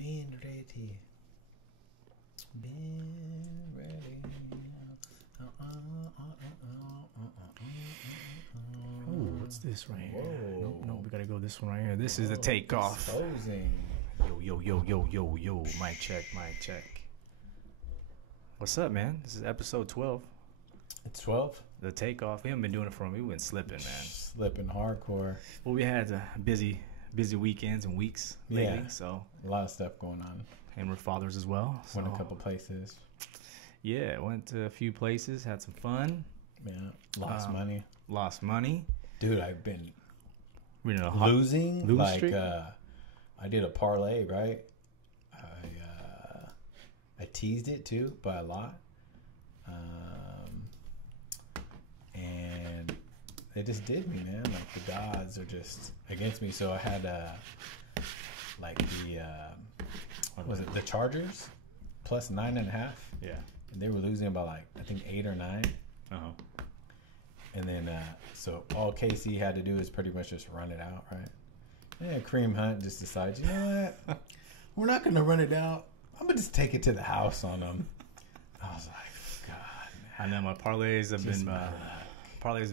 Been ready. Been ready. Oh, what's this right here? Whoa. No, we gotta go this one right here. This is the takeoff. Exposing. Yo. Mic check. What's up, man? This is episode 12. It's 12? The takeoff. We haven't been doing it for a minute. We've been slipping, man. Slipping hardcore. Well, we had busy weekends and weeks lately, so a lot of stuff going on. And we're fathers as well. So. Went a couple places. Yeah, went to a few places, had some fun. Yeah, lost money. Dude, I've been losing. Like streak? I did a parlay, right? I teased it too by a lot, and they just did me, man. Like the odds are just against me. So I had what was it? The Chargers plus 9.5. Yeah. And they were losing by like I think 8 or 9. And then so all KC had to do is pretty much just run it out, right? And Kareem Hunt just decides, you know what? We're not going to run it out. I'm going to just take it to the house on them. I was like, God, man. I know my parlays have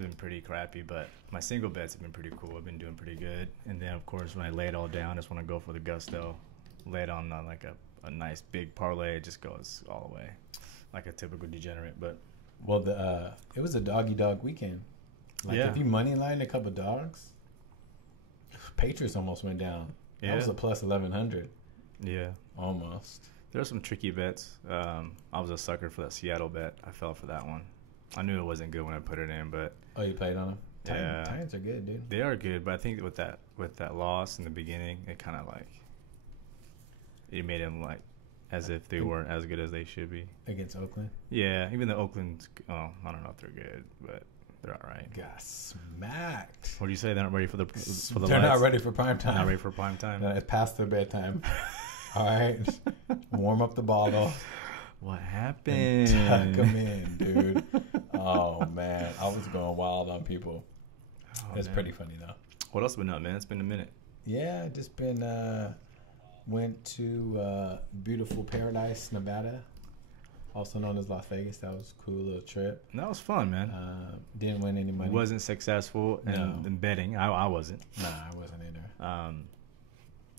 been pretty crappy, but my single bets have been pretty cool. I've been doing pretty good. And then, of course, when I lay it all down, I just want to go for the gusto. Lay it on like a nice big parlay. It just goes all the way. Like a typical degenerate, but well, it was a doggy dog weekend. Like if you money line a couple dogs, Patriots almost went down. That was a plus 1,100. Yeah, almost. There were some tricky bets. I was a sucker for that Seattle bet. I fell for that one. I knew it wasn't good when I put it in, but you played on them. Yeah, Titans are good, dude. They are good, but I think with that loss in the beginning, it kind of like it made them like. As if they weren't as good as they should be. Against Oakland? Yeah, even though Oakland's, I don't know if they're good, but they're all right. Got smacked. What do you say? They're not ready for the They're not ready for prime time. Not ready for prime time. No, it's past their bedtime. All right. Warm up the bottle. What happened? Tuck them in, dude. Oh, man. I was going wild on people. It's pretty funny, though. What else been up, man? It's been a minute. Yeah, just been... Went to beautiful Paradise, Nevada, also known as Las Vegas. That was a cool little trip. That was fun, man. Didn't win any money. Wasn't successful in betting. I wasn't. Nah, I wasn't either.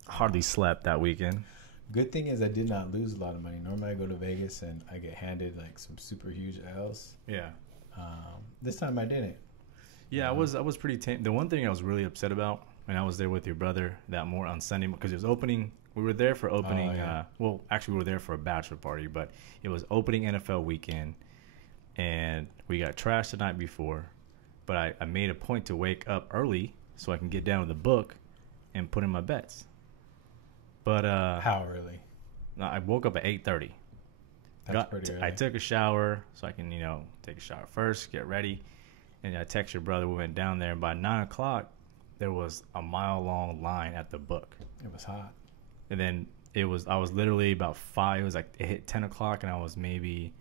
Hardly slept that weekend. Good thing is I did not lose a lot of money. Normally I go to Vegas and I get handed like some super huge L's. Yeah. This time I didn't. Yeah, I was pretty tame. The one thing I was really upset about, and I was there with your brother that morning on Sunday because it was opening. We were there for opening. Well, actually, we were there for a bachelor party, but it was opening NFL weekend, and we got trashed the night before. But I made a point to wake up early so I can get down with the book and put in my bets. But how early? I woke up at 8:30. That's pretty early. I took a shower so I can take a shower first, get ready, and I text your brother. We went down there, and by 9 o'clock, there was a mile-long line at the book. It was hot. And then I was literally about 5. It was like it hit 10 o'clock, and I was maybe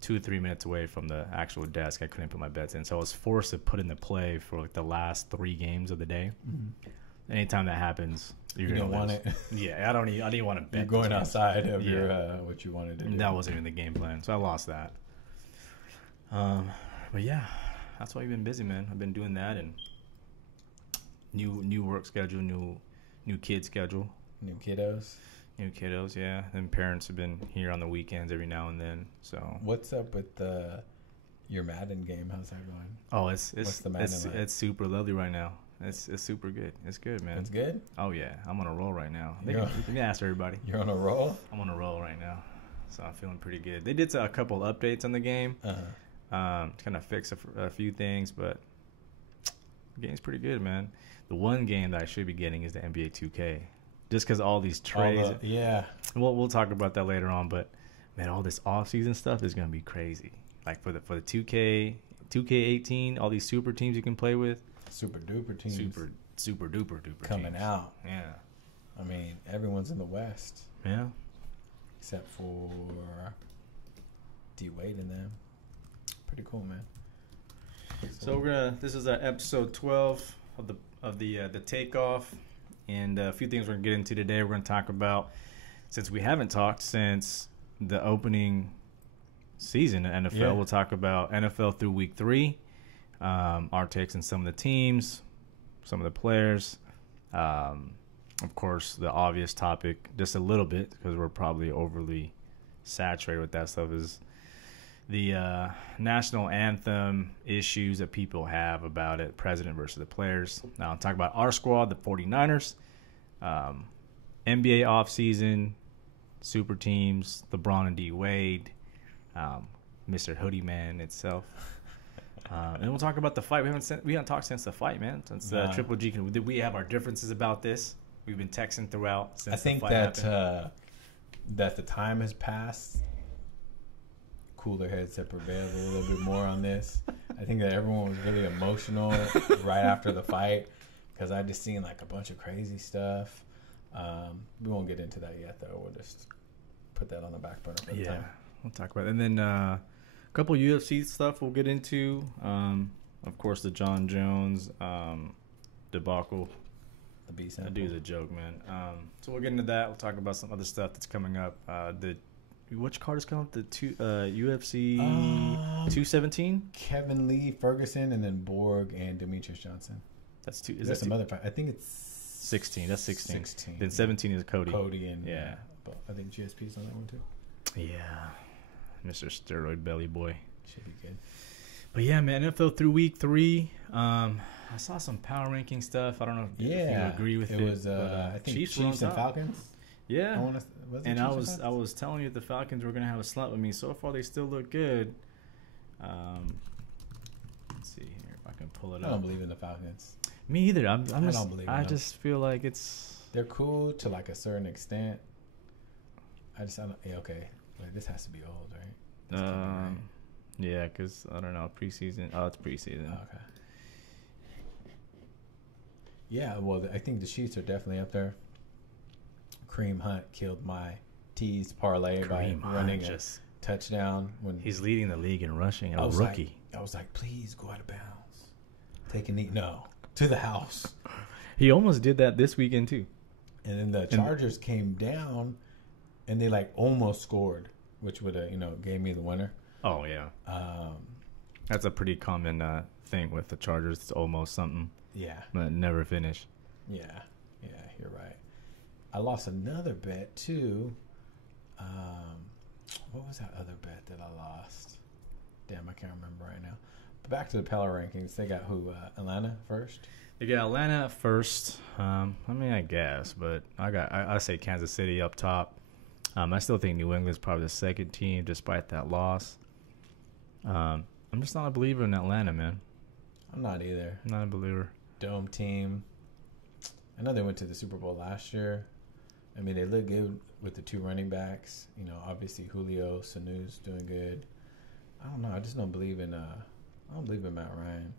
2 or 3 minutes away from the actual desk. I couldn't put my bets in, so I was forced to put in the play for like the last 3 games of the day. Mm-hmm. Anytime that happens, you're gonna want it. Yeah, I didn't want to bet. You're going outside of your what you wanted to do. That wasn't even the game plan, so I lost that. But yeah, that's why I've been busy, man. I've been doing that and new work schedule, new kid schedule. New kiddos, yeah. And parents have been here on the weekends every now and then. So what's up with your Madden game? How's that going? Oh, what's the Madden like? It's super lovely right now. It's super good. It's good, man. It's good? Oh yeah, I'm on a roll right now. You can ask everybody. You're on a roll? I'm on a roll right now, so I'm feeling pretty good. They did a couple updates on the game, to kind of fix a few things, but the game's pretty good, man. The one game that I should be getting is the NBA 2K. Just because all these trades. Yeah. We'll talk about that later on, but man, all this off-season stuff is gonna be crazy. Like for the 2K18, all these super teams you can play with. Super duper teams. Super duper coming teams. out. Yeah. I mean, everyone's in the West. Yeah. Except for D Wade and them. Pretty cool, man. So this is episode 12 of the takeoff. And a few things we're going to get into today. We're going to talk about, since we haven't talked since the opening season in NFL, we'll talk about NFL through week 3, our takes on some of the teams, some of the players. Of course, the obvious topic, just a little bit, because we're probably overly saturated with that stuff, is the national anthem issues that people have about it, president versus the players. Now, I'll talk about our squad, the 49ers, NBA offseason, super teams, LeBron and D. Wade, Mr. Hoodie Man itself. And we'll talk about the fight. We haven't talked since the fight, man. Since Triple G. We have our differences about this. We've been texting throughout since the fight happened. That the time has passed. Cooler heads have prevailed a little bit more on this. I think that everyone was really emotional right after the fight because I just seen like a bunch of crazy stuff. We won't get into that yet, though. We'll just put that on the back burner for the time. We'll talk about it. And then a couple UFC stuff we'll get into. Of course, the John Jones debacle. The B that dude's a joke, man. So we'll get into that. We'll talk about some other stuff that's coming up. Which card is coming up? The UFC 217? Kevin Lee Ferguson, and then Borg and Demetrius Johnson. That's two. Is that some other fight? I think it's 16. That's 16. Then 17 is Cody. And I think GSP's on that one too. Yeah, Mr. Steroid Belly Boy. Should be good. But yeah, man, NFL through week 3. I saw some power ranking stuff. I don't know if you agree with it. It was I think Chiefs and Falcons. Yeah, I was telling you the Falcons were gonna have a slump with me. So far, they still look good. Let's see here if I can pull it up. I don't believe in the Falcons. Me either. I don't believe in them. I just feel like they're cool to like a certain extent. Okay. Like, this has to be old, right? Yeah, because I don't know, preseason. Oh, it's preseason. Okay. Yeah, well, I think the Chiefs are definitely up there. Kareem Hunt killed my tease parlay by running a touchdown. When he's leading the league in rushing, a rookie. I was like, please go out of bounds. Take a knee. No, to the house. He almost did that this weekend, too. And then the Chargers came down, and they, like, almost scored, which would have, gave me the winner. Oh, yeah. That's a pretty common thing with the Chargers. It's almost something. Yeah. But never finish. Yeah, you're right. I lost another bet, too. What was that other bet that I lost? Damn, I can't remember right now. But back to the power rankings. They got who? Atlanta first? They got Atlanta first. I guess. But I say Kansas City up top. I still think New England's probably the second team despite that loss. I'm just not a believer in Atlanta, man. I'm not either. I'm not a believer. Dome team. I know they went to the Super Bowl last year. I mean, they look good with the 2 running backs. Obviously Julio, Sanu's doing good. I don't know. I just don't believe in Matt Ryan.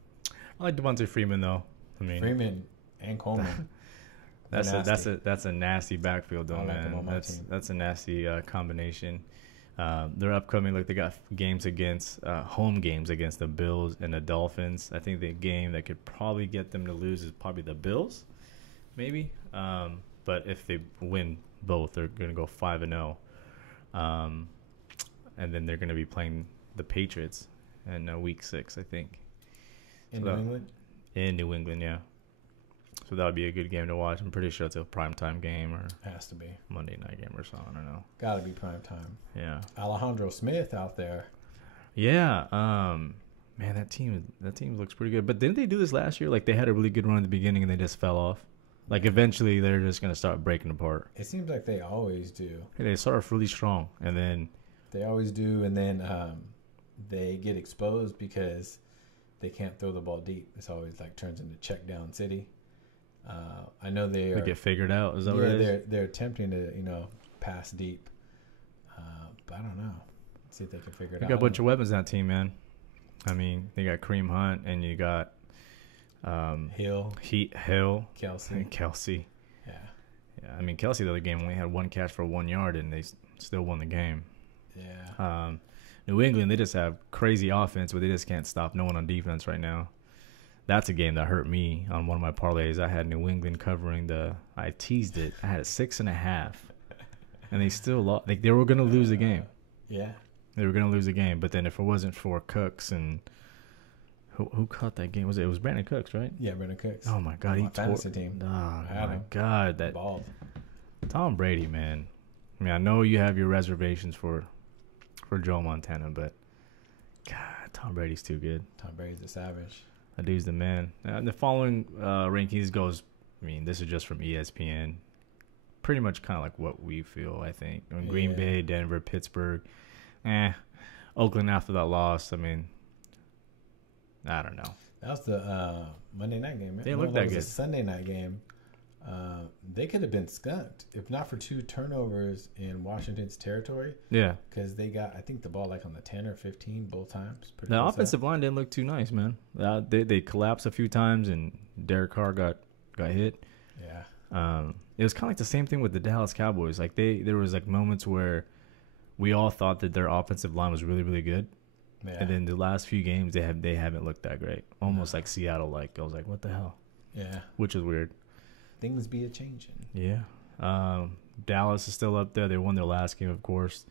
I like Devontae Freeman though. I mean, Freeman and Coleman. That's a nasty backfield though, man. That's a nasty combination. They're upcoming. Like, they got games against home games against the Bills and the Dolphins. I think the game that could probably get them to lose is probably the Bills, maybe. But if they win both, they're going to go 5-0. And then they're going to be playing the Patriots in week 6, I think. In New England? In New England, yeah. So that would be a good game to watch. I'm pretty sure it's a primetime game or has to be Monday night game or something. I don't know. Got to be primetime. Yeah. Alejandro Smith out there. Yeah. Man, that team looks pretty good. But didn't they do this last year? Like, they had a really good run at the beginning and they just fell off. Like, eventually they're just gonna start breaking apart. It seems like they always do. Hey, they start off really strong and then they always do, and then they get exposed because they can't throw the ball deep. It's always like turns into check down city. I know they get figured out. Is that what it is? They're attempting to pass deep, but I don't know. Let's see if they can figure it out. They got a bunch of weapons on that team, man. I mean, they got Kareem Hunt and you got Hill, Kelsey. Yeah. I mean, Kelsey the other game only had 1 catch for 1 yard and they still won the game. Yeah. New England, they just have crazy offense, but they just can't stop no one on defense right now. That's a game that hurt me on one of my parlays. I had New England covering I teased it. I had 6.5, and they still lost. Like, they were gonna lose the game. Yeah, they were gonna lose the game. But then if it wasn't for Cooks and who caught that game? It was Brandon Cooks, right? Yeah, Brandon Cooks. Oh my God, he tore. Fantasy team. Oh my God, that balled. Tom Brady, man. I mean, I know you have your reservations for Joe Montana, but God, Tom Brady's too good. Tom Brady's a savage. That dude's the man. And the following rankings goes, I mean, this is just from ESPN. Pretty much kind of like what we feel, I think. I mean, Green Bay, Denver, Pittsburgh. Oakland after that loss, I mean, I don't know. That was the Monday night game, man. They looked that good. It was a Sunday night game. They could have been skunked if not for 2 turnovers in Washington's territory. Yeah. Because they got, I think, the ball like on the 10 or 15 both times. The offensive line didn't look too nice, man. They collapsed a few times, and Derek Carr got hit. Yeah. It was kind of like the same thing with the Dallas Cowboys. Like, there was like moments where we all thought that their offensive line was really, really good. Yeah. And then the last few games, they haven't looked that great. Almost like Seattle. Like, I was like, what the hell? Yeah. Which is weird. Things be a changing. Yeah. Dallas is still up there. They won their last game, of course.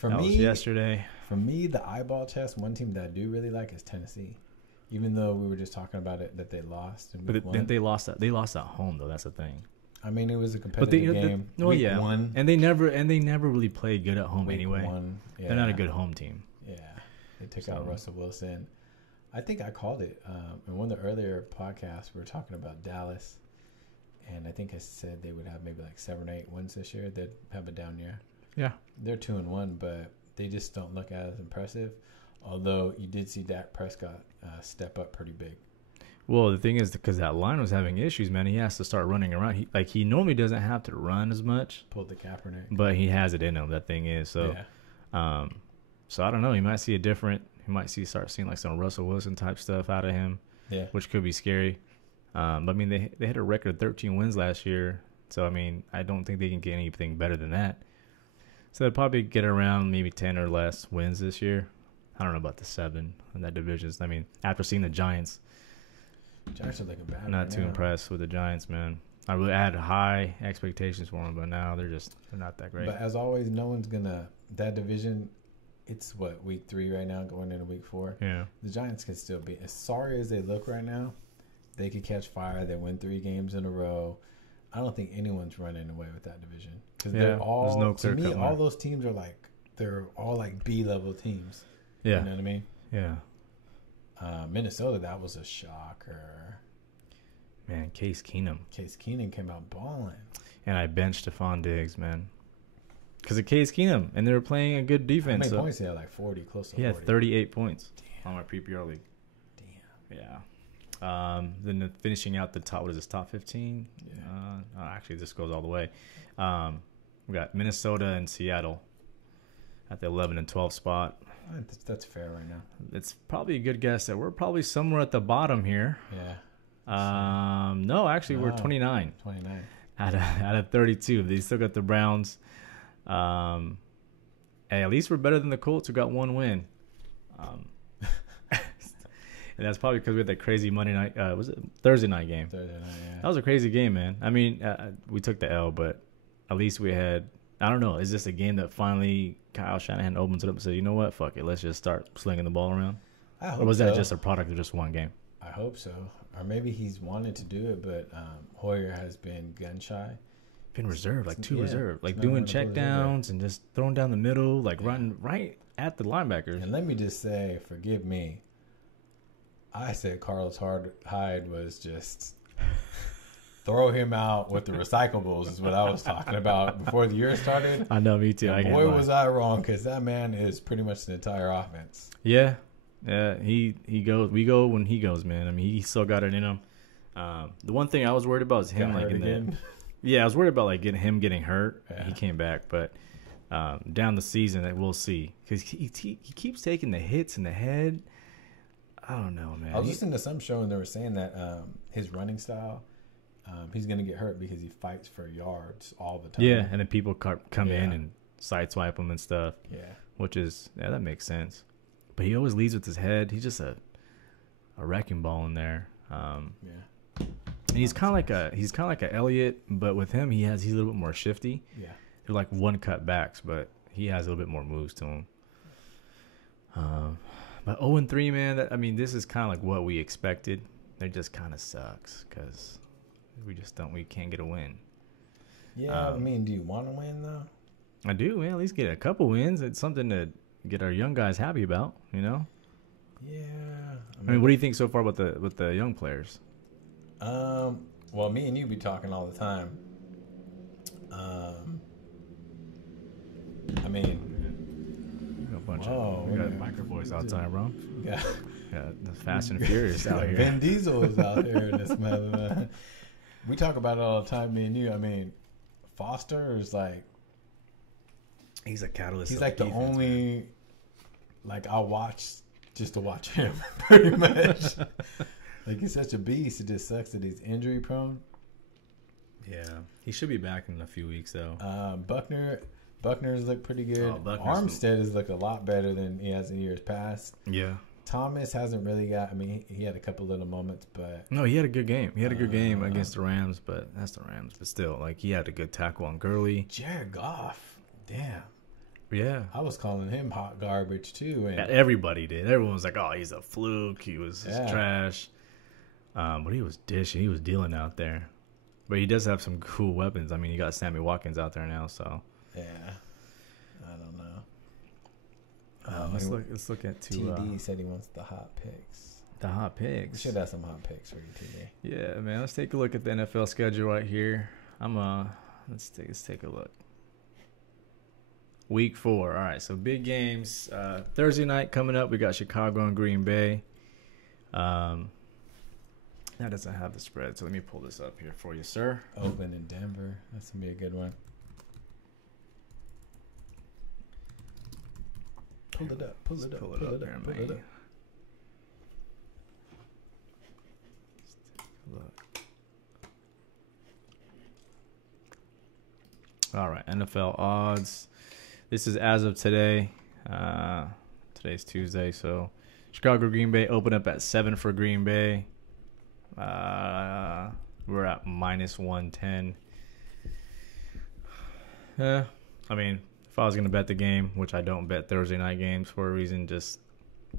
That was yesterday. For me, the eyeball test, one team that I do really like is Tennessee. Even though we were just talking about it, that they lost. But then they lost at home, though. That's the thing. I mean, it was a competitive game. Week 1. And they never really played good at home anyway. Yeah. They're not a good home team. Yeah. They took out Russell Wilson. I think I called it in one of the earlier podcasts. We were talking about Dallas. And I think I said they would have maybe like 7 or 8 wins this year. They'd have a down year. Yeah. They're 2-1, but they just don't look as impressive. Although you did see Dak Prescott step up pretty big. Well, the thing is, because that line was having issues, man, he has to start running around. He normally doesn't have to run as much. Pulled the Kaepernick. But he has it in him, that thing is. So, so I don't know. He might start seeing like some Russell Wilson type stuff out of him. Yeah. Which could be scary. But I mean, they had a record of 13 wins last year. So, I mean, I don't think they can get anything better than that. So they'll probably get around maybe 10 or less wins this year. I don't know about the 7 in that division. I mean, after seeing the Giants are looking bad. I'm not too impressed with the Giants, man. I had high expectations for them, but now they're not that great. But as always, no one's gonna that division. It's week 3 right now, going into week 4. Yeah, the Giants can still be as sorry as they look right now. They could catch fire. They win 3 games in a row. I don't think anyone's running away with that division because they're all. There's no clear to me, all those teams are they're all like B-level teams. Yeah, you know what I mean. Yeah. Minnesota, that was a shocker. Man, Case Keenum came out balling. And I benched Stephon Diggs, man. Because of Case Keenum. And they were playing a good defense. How many points he had? Like 40, close to 40. He had 38 points. Damn. On my PPR league. Damn. Yeah. Then finishing out the top, what is this, top 15? Yeah. Actually, this goes all the way. We got Minnesota and Seattle at the 11 and 12 spot. That's fair right now. It's probably a good guess that we're probably somewhere at the bottom here. Yeah. No, actually, we're 29. 29. Out of 32. They still got the Browns. Hey, at least we're better than the Colts, who got 1 win. And that's probably because we had that crazy Monday night. Was it Thursday night game? Thursday night, yeah. That was a crazy game, man. I mean, we took the L, but at least we had. I don't know. Is this a game that finally Kyle Shanahan opens it up and says, you know what, fuck it, let's just start slinging the ball around? I hope or was that just a product of just one game? I hope so. Or maybe he's wanted to do it, but Hoyer has been gun shy. Been reserved, like too reserved. Like doing check downs and just throwing down the middle, like running right at the linebackers. And let me just say, forgive me, I said Carlos Hyde was just throw him out with the recyclables is what I was talking about before the year started. I know, me too. Boy, was I wrong, because that man is pretty much the entire offense. Yeah. Yeah, he goes. We go when he goes, man. I mean, he still got it in him. The one thing I was worried about is him, like in the. Yeah, I was worried about like getting getting hurt. Yeah. He came back, but down the season, we'll see, because he keeps taking the hits in the head. I don't know, man. I was listening to some show and they were saying that his running style, he's gonna get hurt because he fights for yards all the time. Yeah, and then people come in and sideswipe him and stuff. Yeah, which is that makes sense. But he always leads with his head. He's just a wrecking ball in there. And he's kind of like a Elliott, but with him he's a little bit more shifty. Yeah. They're like one cut backs, but he has a little bit more moves to him. But 0-3, man. This is kind of like what we expected. It just kind of sucks because we can't get a win. Yeah, do you want to win though? I do, man. At least get a couple wins. It's something to get our young guys happy about, you know. Yeah. What do you think so far with the young players? Well, me and you be talking all the time. We got micro boys outside, bro. Yeah. Yeah, the Fast and Furious out here. Vin Diesel is out there in this mother. We talk about it all the time, me and you. Foster is like, he's a catalyst. He's like the only, like, I'll watch just to watch him, pretty much. Like, he's such a beast. It just sucks that he's injury prone. Yeah, he should be back in a few weeks though. Buckner's looked pretty good. Armstead has looked a lot better than he has in years past. Yeah. Thomas hasn't really got. He had a couple little moments, but no, he had a good game. He had a good game against the Rams, but that's the Rams. But still, like, he had a good tackle on Gurley. Jared Goff, damn. Yeah, I was calling him hot garbage too. And everybody did. Everyone was like, "Oh, he's a fluke. He was trash." But he was dishing. He was dealing out there. But he does have some cool weapons. You got Sammy Watkins out there now, so yeah. I don't know. Let's look at TD said he wants the hot picks. The hot picks. We should have some hot picks for you, TD. Yeah, man. Let's take a look at the NFL schedule right here. Let's take a look. Week 4. All right, so big games. Thursday night coming up, we got Chicago and Green Bay. That doesn't have the spread, so let me pull this up here for you, sir. Oakland and Denver. That's going to be a good one. Pull it up. Pull it up. Pull it up. Pull it up. All right, NFL odds. This is as of today. Today's Tuesday, so Chicago Green Bay open up at 7 for Green Bay. We're at -110. Yeah, if I was gonna bet the game, which I don't bet Thursday night games for a reason, just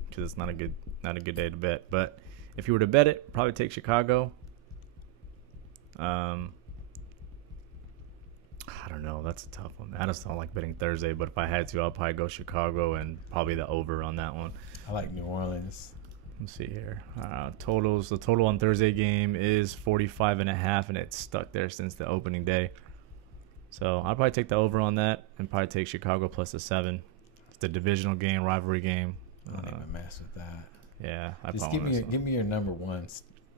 because it's not a good day to bet. But if you were to bet it, probably take Chicago. I don't know. That's a tough one. I just don't like betting Thursday, but if I had to, I'll probably go Chicago and probably the over on that one. I like New Orleans. Let's see here. Totals. The total on Thursday game is 45.5, and it's stuck there since the opening day. So I'll probably take the over on that and probably take Chicago plus the 7. It's the divisional game, rivalry game. I don't even mess with that. Yeah, just give me your number one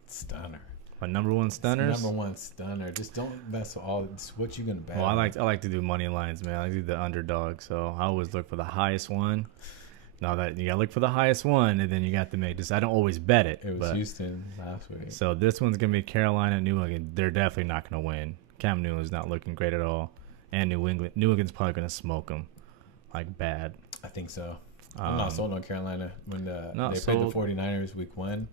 stunner. My number one stunners? Number one stunner. Just don't mess with all. What you gonna bet? Well, I like to do money lines, man. I like to do the underdog. So I always look for the highest one. Now that you gotta look for the highest one, and then you got to make this. I don't always bet it. It was Houston last week. So this one's gonna be Carolina, New England. They're definitely not gonna win. Cam Newton's not looking great at all, and New England's probably gonna smoke them, like bad. I think so. I'm not sold on Carolina when they played the 49ers week 1.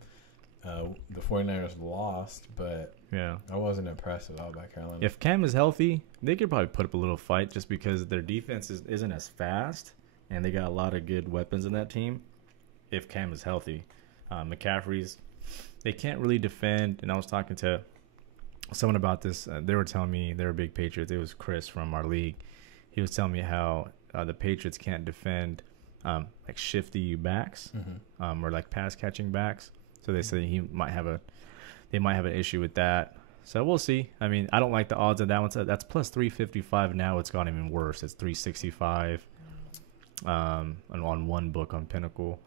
The 49ers lost, but yeah, I wasn't impressed at all by Carolina. If Cam is healthy, they could probably put up a little fight just because their defense isn't as fast, and they got a lot of good weapons in that team. If Cam is healthy, McCaffrey's, they can't really defend. And I was talking to someone about this. They were telling me they were big Patriots. It was Chris from our league. He was telling me how the Patriots can't defend like shifty backs or like pass catching backs. So they say they might have an issue with that. So we'll see. I don't like the odds of that one. So that's plus 355 now. It's gone even worse. It's 365 on one book on Pinnacle.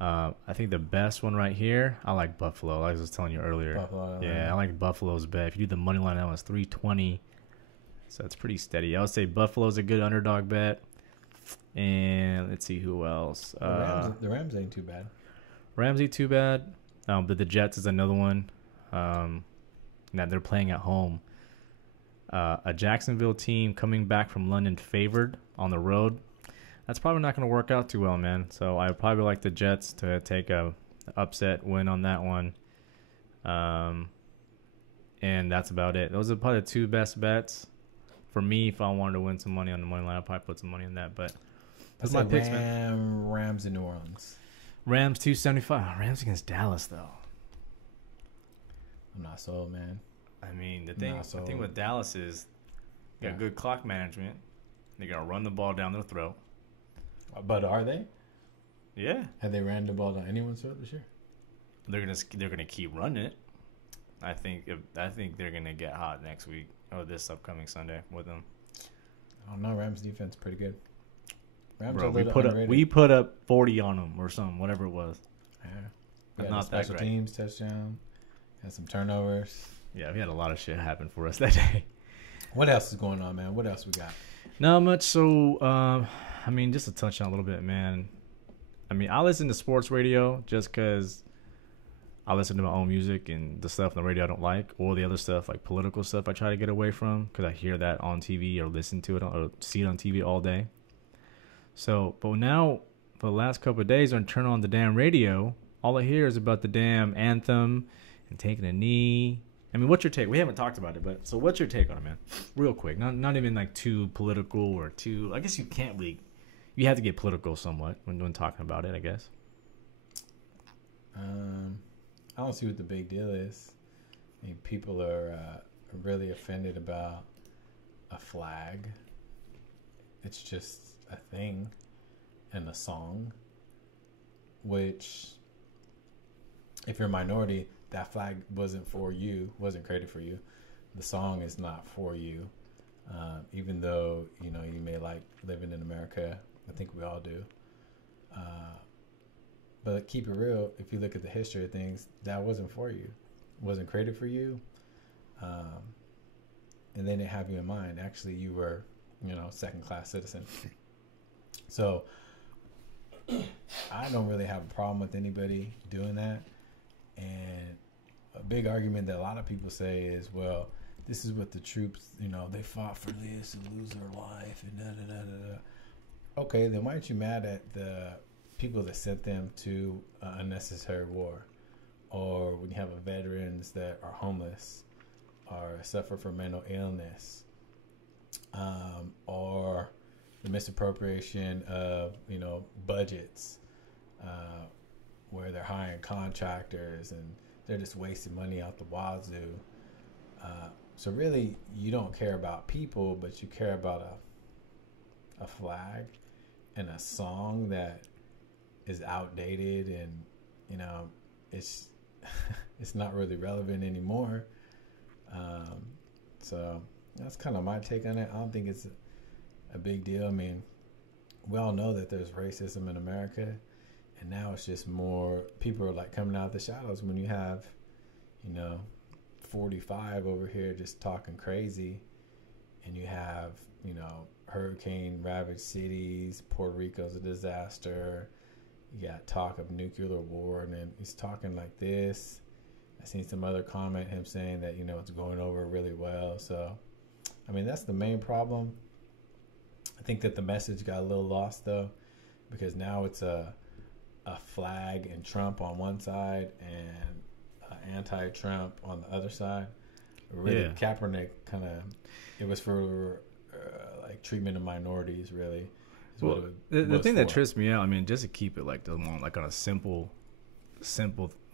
I think the best one right here, I like Buffalo. I was telling you earlier. I like Buffalo's bet. If you do the money line, that one's 320. So it's pretty steady. I would say Buffalo's a good underdog bet. And let's see who else. The Rams ain't too bad. Rams ain't too bad. But the Jets is another one. Now they're playing at home. A Jacksonville team coming back from London favored on the road. That's probably not going to work out too well, man. So I would probably like the Jets to take a upset win on that one. And that's about it. Those are probably the two best bets for me. If I wanted to win some money on the money line, I'll probably put some money on that. But that's my picks, man. Rams in New Orleans. Rams 275. Rams against Dallas, though. I'm not sold, man. I mean, the thing with Dallas is they got good clock management. They're gonna run the ball down their throat. But are they? Yeah. Have they ran the ball down anyone's throat this year? They're gonna keep running it. I think they're gonna get hot next week or this upcoming Sunday with them. I don't know. Rams defense pretty good. Rams Bro, we put up 40 on them or something, whatever it was. Yeah. We had not special teams touchdown. Had some turnovers. Yeah, we had a lot of shit happen for us that day. What else is going on, man? What else we got? Not much. So, I mean, just to touch on a little bit, man. I mean, I listen to sports radio just because I listen to my own music and the stuff on the radio I don't like, or the other stuff like political stuff I try to get away from because I hear that on TV or listen to it or see it on TV all day. So, but now for the last couple of days, when I turn on the damn radio, all I hear is about the damn anthem and taking a knee. I mean, what's your take? We haven't talked about it, but so what's your take on it, man? Real quick, not even like too political or too. I guess you can't really. You have to get political somewhat when talking about it, I guess. I don't see what the big deal is. I mean, people are really offended about a flag. It's just a thing and a song, which, if you're a minority, that flag wasn't for you, wasn't created for you. The song is not for you. Even though, you know, you may like living in America. I think we all do. But keep it real, if you look at the history of things, that wasn't for you. It wasn't created for you. And they didn't have you in mind. Actually, you were, you know, second-class citizen. So I don't really have a problem with anybody doing that. And a big argument that a lot of people say is, well, this is what the troops, you know, they fought for this and lose their life and da-da-da-da-da. Okay, then why aren't you mad at the people that sent them to unnecessary war? Or when you have veterans that are homeless or suffer from mental illness, or the misappropriation of, you know, budgets, where they're hiring contractors and they're just wasting money out the wazoo. So really, you don't care about people, but you care about a flag and a song that is outdated, and, you know, it's it's not really relevant anymore. So that's kind of my take on it. I don't think it's a big deal. I mean, we all know that there's racism in America, and now it's just more people are like coming out of the shadows when you have, you know, 45 over here just talking crazy, and you have, you know, hurricane ravaged cities, Puerto Rico's a disaster, you got talk of nuclear war, and then he's talking like this. I seen some other comment, him saying that, you know, it's going over really well. So, I mean, that's the main problem. I think that the message got a little lost, though, because now it's a flag and Trump on one side and anti-Trump on the other side. Really, yeah. Kaepernick kind of, it was for like treatment of minorities, really. Well, the thing that trips me out, I mean, just to keep it like like on a simple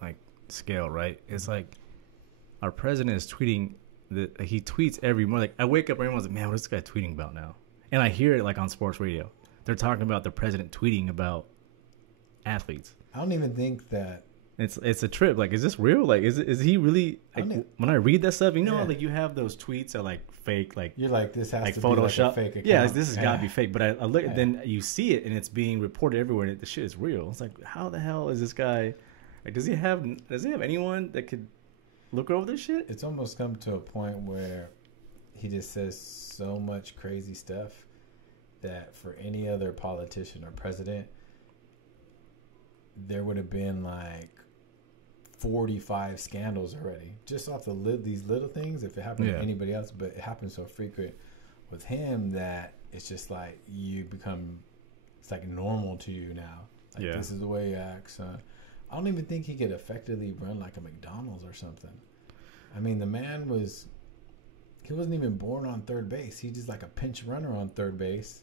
like scale, right? It's like our president is tweeting he tweets every morning. Like, I wake up and everyone's like, man, what is this guy tweeting about now? And I hear it like on sports radio. They're talking about the president tweeting about athletes. I don't even think that it's a trip. Like, is this real? Like, is he really? Like, when I read that stuff, you know, like you have those tweets that are like fake, like you're like, this has like to Photoshop. Be like a fake account. Yeah, this has got to be fake. But I look, then you see it and it's being reported everywhere. And the shit is real. It's like, how the hell is this guy? Like, does he have anyone that could look over this shit? It's almost come to a point where he just says so much crazy stuff that for any other politician or president, there would have been like 45 scandals already just off these little things if it happened to anybody else. But it happens so frequent with him that it's just like it's like normal to you now. Like, this is the way he acts. I don't even think he could effectively run like a McDonald's or something. I mean, the man he wasn't even born on third base. He's just like a pinch runner on third base,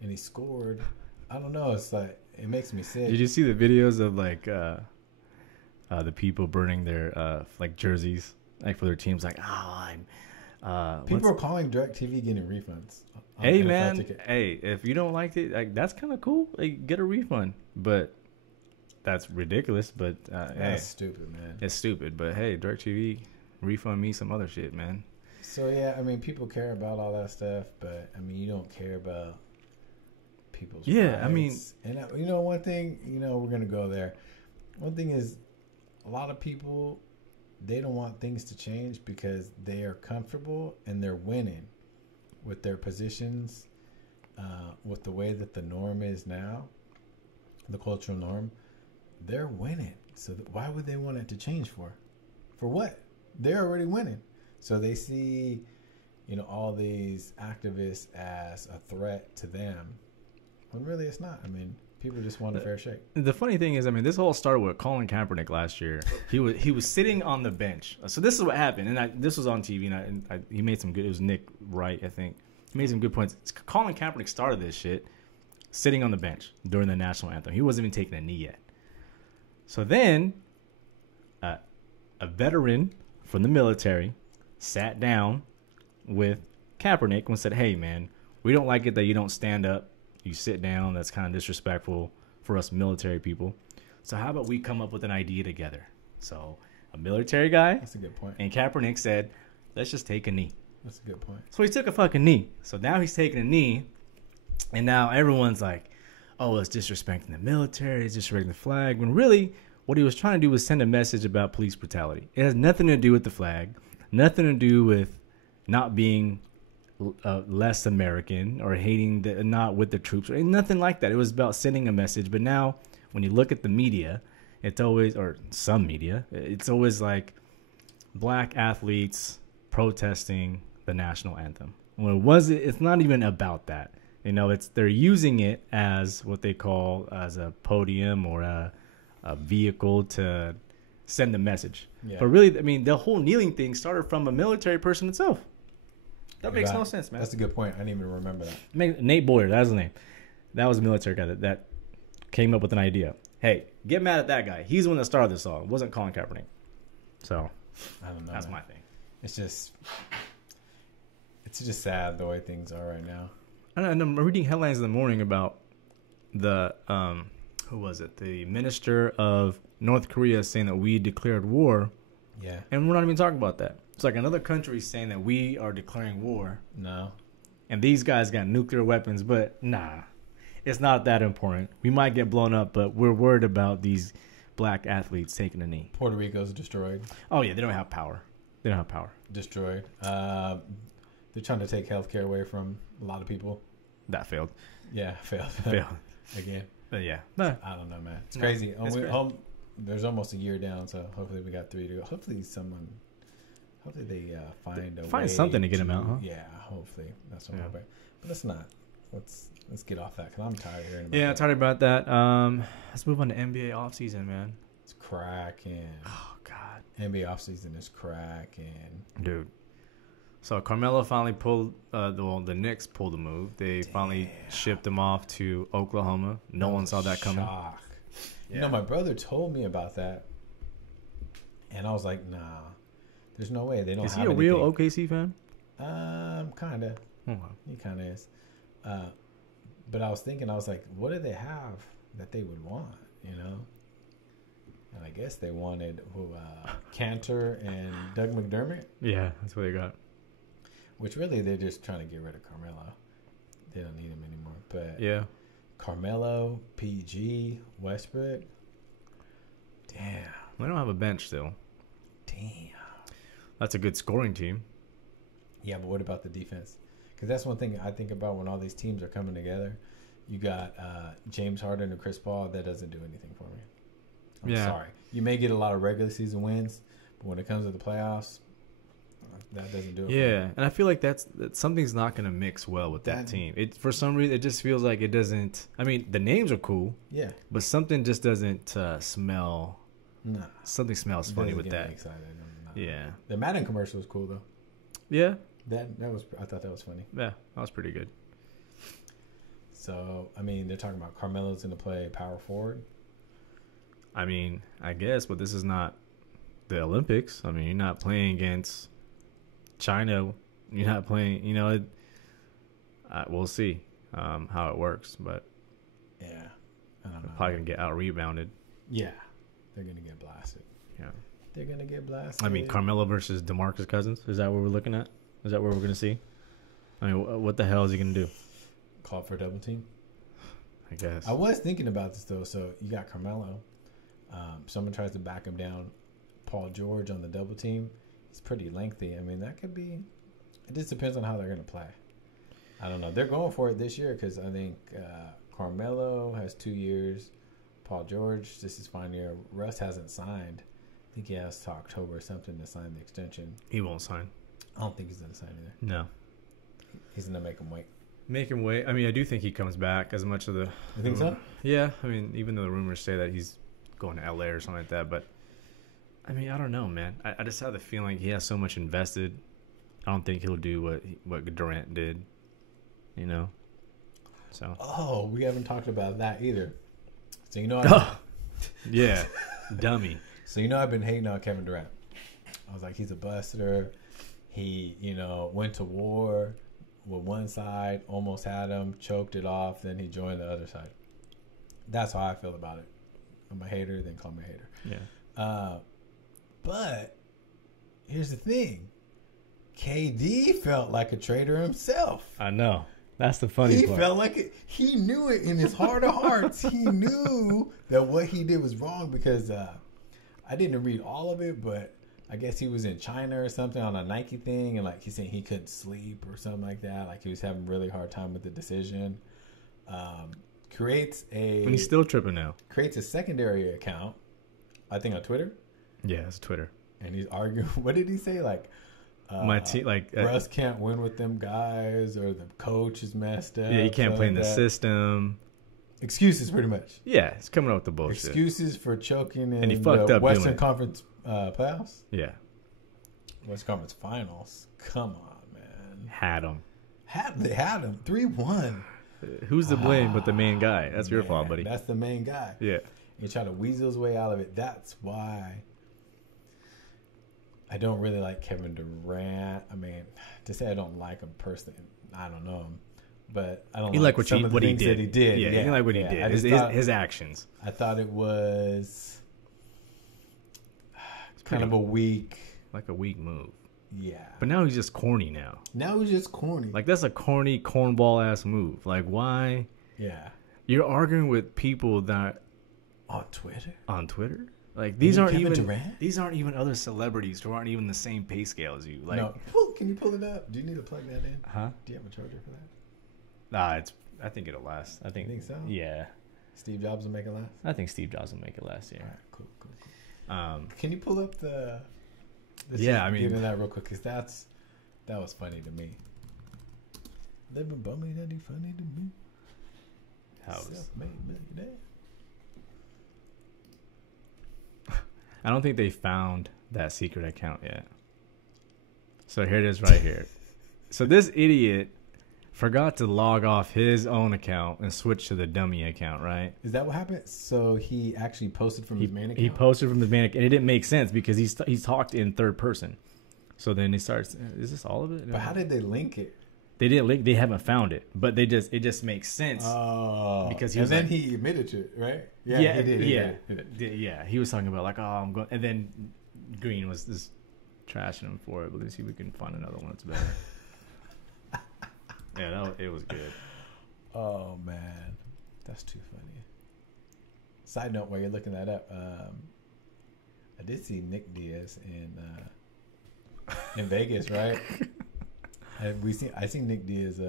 and he scored. I don't know. It's like, it makes me sick. Did you see the videos of like the people burning their like jerseys like for their teams? Like, people are calling DirecTV getting refunds. Hey man, hey, if you don't like it, like that's kind of cool. Like, get a refund, but that's ridiculous. But that's stupid, man. It's stupid. But hey, DirecTV, refund me some other shit, man. So yeah, I mean, people care about all that stuff, but I mean, you don't care about people's rights. I mean, and you know, one thing, you know, we're gonna go there. One thing is, a lot of people, they don't want things to change because they are comfortable and they're winning with their positions, with the way that the norm is now, the cultural norm. They're winning. So why would they want it to change for? For what? They're already winning. So they see, you know, all these activists as a threat to them, when really it's not. I mean, people just want a fair shake. The funny thing is, I mean, this all started with Colin Kaepernick last year. He was sitting on the bench. So this is what happened, and this was on TV, and he made some good. It was Nick Wright, I think. He made some good points. Colin Kaepernick started this shit sitting on the bench during the national anthem. He wasn't even taking a knee yet. So then, a veteran from the military sat down with Kaepernick and said, "Hey, man, we don't like it that you don't stand up. You sit down. That's kind of disrespectful for us military people. So how about we come up with an idea together?" So a military guy, that's a good point, and Kaepernick said, "Let's just take a knee." That's a good point. So he took a fucking knee. So now he's taking a knee, and now everyone's like, "Oh, it's disrespecting the military. It's disrespecting the flag." When really, what he was trying to do was send a message about police brutality. It has nothing to do with the flag, nothing to do with not being less American or hating not with the troops or nothing like that. It was about sending a message. But now when you look at the media, it's always, or some media, it's always like black athletes protesting the national anthem. When it's not even about that. You know, they're using it as what they call as a podium or a vehicle to send a message. Yeah. But really, I mean, the whole kneeling thing started from a military person itself. That makes no sense, man. That's a good point. I didn't even remember that. Nate Boyer, that's his name. That was a military guy that came up with an idea. Hey, get mad at that guy. He's the one that started this all. It wasn't Colin Kaepernick. So, I don't know. That's my thing. It's just sad the way things are right now. And I'm reading headlines in the morning about the who was it? The minister of North Korea saying that we declared war. Yeah. And we're not even talking about that. It's like another country saying that we are declaring war. No. And these guys got nuclear weapons, but nah. It's not that important. We might get blown up, but we're worried about these black athletes taking a knee. Puerto Rico's destroyed. Oh, yeah. They don't have power. Destroyed. They're trying to take healthcare away from a lot of people. That failed. Yeah, failed. Again. Yeah. I don't know, man. It's crazy. There's almost a year down, so hopefully we got 3 to go. Hopefully they find something to get him out, huh? Yeah, hopefully. That's what I'm hoping. But let's get off that because I'm tired of hearing about that. Tired about that. Let's move on to NBA offseason, man. It's cracking. Oh, God. NBA offseason is cracking. Dude. So Carmelo finally pulled the Knicks pulled the move. They finally shipped him off to Oklahoma. No one saw that coming. Yeah. You know, my brother told me about that, and I was like, nah, there's no way they don't. Is have he a real OKC fan? Kind of. Okay. He kind of is. But I was like, what do they have that they would want? You know. And I guess they wanted Cantor and Doug McDermott. Yeah, that's what they got. Which really they're just trying to get rid of Carmelo. They don't need him anymore. But yeah, Carmelo, PG, Westbrook. Damn. They don't have a bench still. Damn. That's a good scoring team. Yeah, but what about the defense? Because that's one thing I think about when all these teams are coming together. You got James Harden and Chris Paul. That doesn't do anything for me. I'm sorry. You may get a lot of regular season wins, but when it comes to the playoffs, that doesn't do it. Yeah, and I feel like that something's not going to mix well with that team. It for some reason it just feels like it doesn't. I mean, the names are cool. Yeah, but something just doesn't smell. Nah, something smells funny with that. Excited. Yeah, the Madden commercial was cool though. Yeah, that was. I thought that was funny. Yeah, that was pretty good. So I mean, they're talking about Carmelo's going to play power forward. I mean, I guess, but this is not the Olympics. I mean, you're not playing against China. You're not playing. We'll see how it works, but yeah, I don't know. Probably gonna get out rebounded. Yeah, they're gonna get blasted. Yeah, they're gonna get blasted. I mean, Carmelo versus DeMarcus Cousins. Is that what we're looking at? Is that what we're gonna see? I mean, what the hell is he gonna do? Call for a double team. I guess. I was thinking about this though. So you got Carmelo. Someone tries to back him down. Paul George on the double team. It's pretty lengthy. I mean, that could be. It just depends on how they're going to play. I don't know. They're going for it this year because I think Carmelo has 2 years. Paul George, this is final year. Russ hasn't signed. I think he has to October or something to sign the extension. He won't sign. I don't think he's going to sign either. No. He's going to make him wait. Make him wait. I mean, I do think he comes back as much of the. You think so? Yeah. I mean, even though the rumors say that he's going to LA or something like that, but I mean, I don't know, man. I just have the feeling he has so much invested. I don't think he'll do what Durant did, So. Oh, we haven't talked about that either. So yeah, dummy. So I've been hating on Kevin Durant. I was like, he's a buster. He, went to war with one side, almost had him, choked it off, then he joined the other side. That's how I feel about it. I'm a hater, then call me a hater. Yeah. But here's the thing. KD felt like a traitor himself. I know. That's the funny part. He felt like it. He knew it in his heart of hearts. He knew that what he did was wrong because I didn't read all of it, but I guess he was in China or something on a Nike thing, and he's saying he couldn't sleep or something like that. Like he was having a really hard time with the decision. Creates a. And he's still tripping now. Creates a secondary account, I think on Twitter. Yeah, it's Twitter. And he's arguing. What did he say? My team, Russ can't win with them guys, or the coach is messed up. Yeah, he can't play in the system. Excuses, pretty much. Yeah, he's coming up with the bullshit. Excuses for choking in and he fucked up Western Conference playoffs. Yeah. Western Conference Finals. Come on, man. Had him. They had him 3-1. Who's to blame but the main guy? That's your fault, buddy. That's the main guy. Yeah. He tried to weasel his way out of it. That's why I don't really like Kevin Durant. I mean, to say I don't like him personally, I don't know him. But I don't like some of the things that he did. Yeah, you like what he did. His actions. I thought it was kind of a weak... Like a weak move. Yeah. But now he's just corny now. Now he's just corny. That's a corny, cornball-ass move. Why? Yeah. You're arguing with people that... On Twitter? These aren't even other celebrities who aren't even the same pay scale as you. No. Can you pull it up? Do you need to plug that in? Huh? Do you have a charger for that? Nah, I think it'll last. You think so? Yeah. Steve Jobs will make it last? I think Steve Jobs will make it last, yeah. All right, cool. Can you pull up the... Yeah, I mean... Get in that real quick, because that was funny to me. Living bummy, that he funny to me. Self-made millionaire. I don't think they found that secret account yet. So here it is right here. So this idiot forgot to log off his own account and switch to the dummy account, right? Is that what happened? So he actually posted from his main account? He posted from his main account, and it didn't make sense because he's talked in third person. So then he starts, is this all of it? But how did they link it? They didn't link. They haven't found it, but it just makes sense. Oh, because he admitted to it, right? Yeah, he did. Yeah, he was talking about I'm going, and then Green was just trashing him for it. But let's see if we can find another one that's better. Yeah, it was good. Oh man, that's too funny. Side note, while you're looking that up, I did see Nick Diaz in Vegas, right? I seen Nick Diaz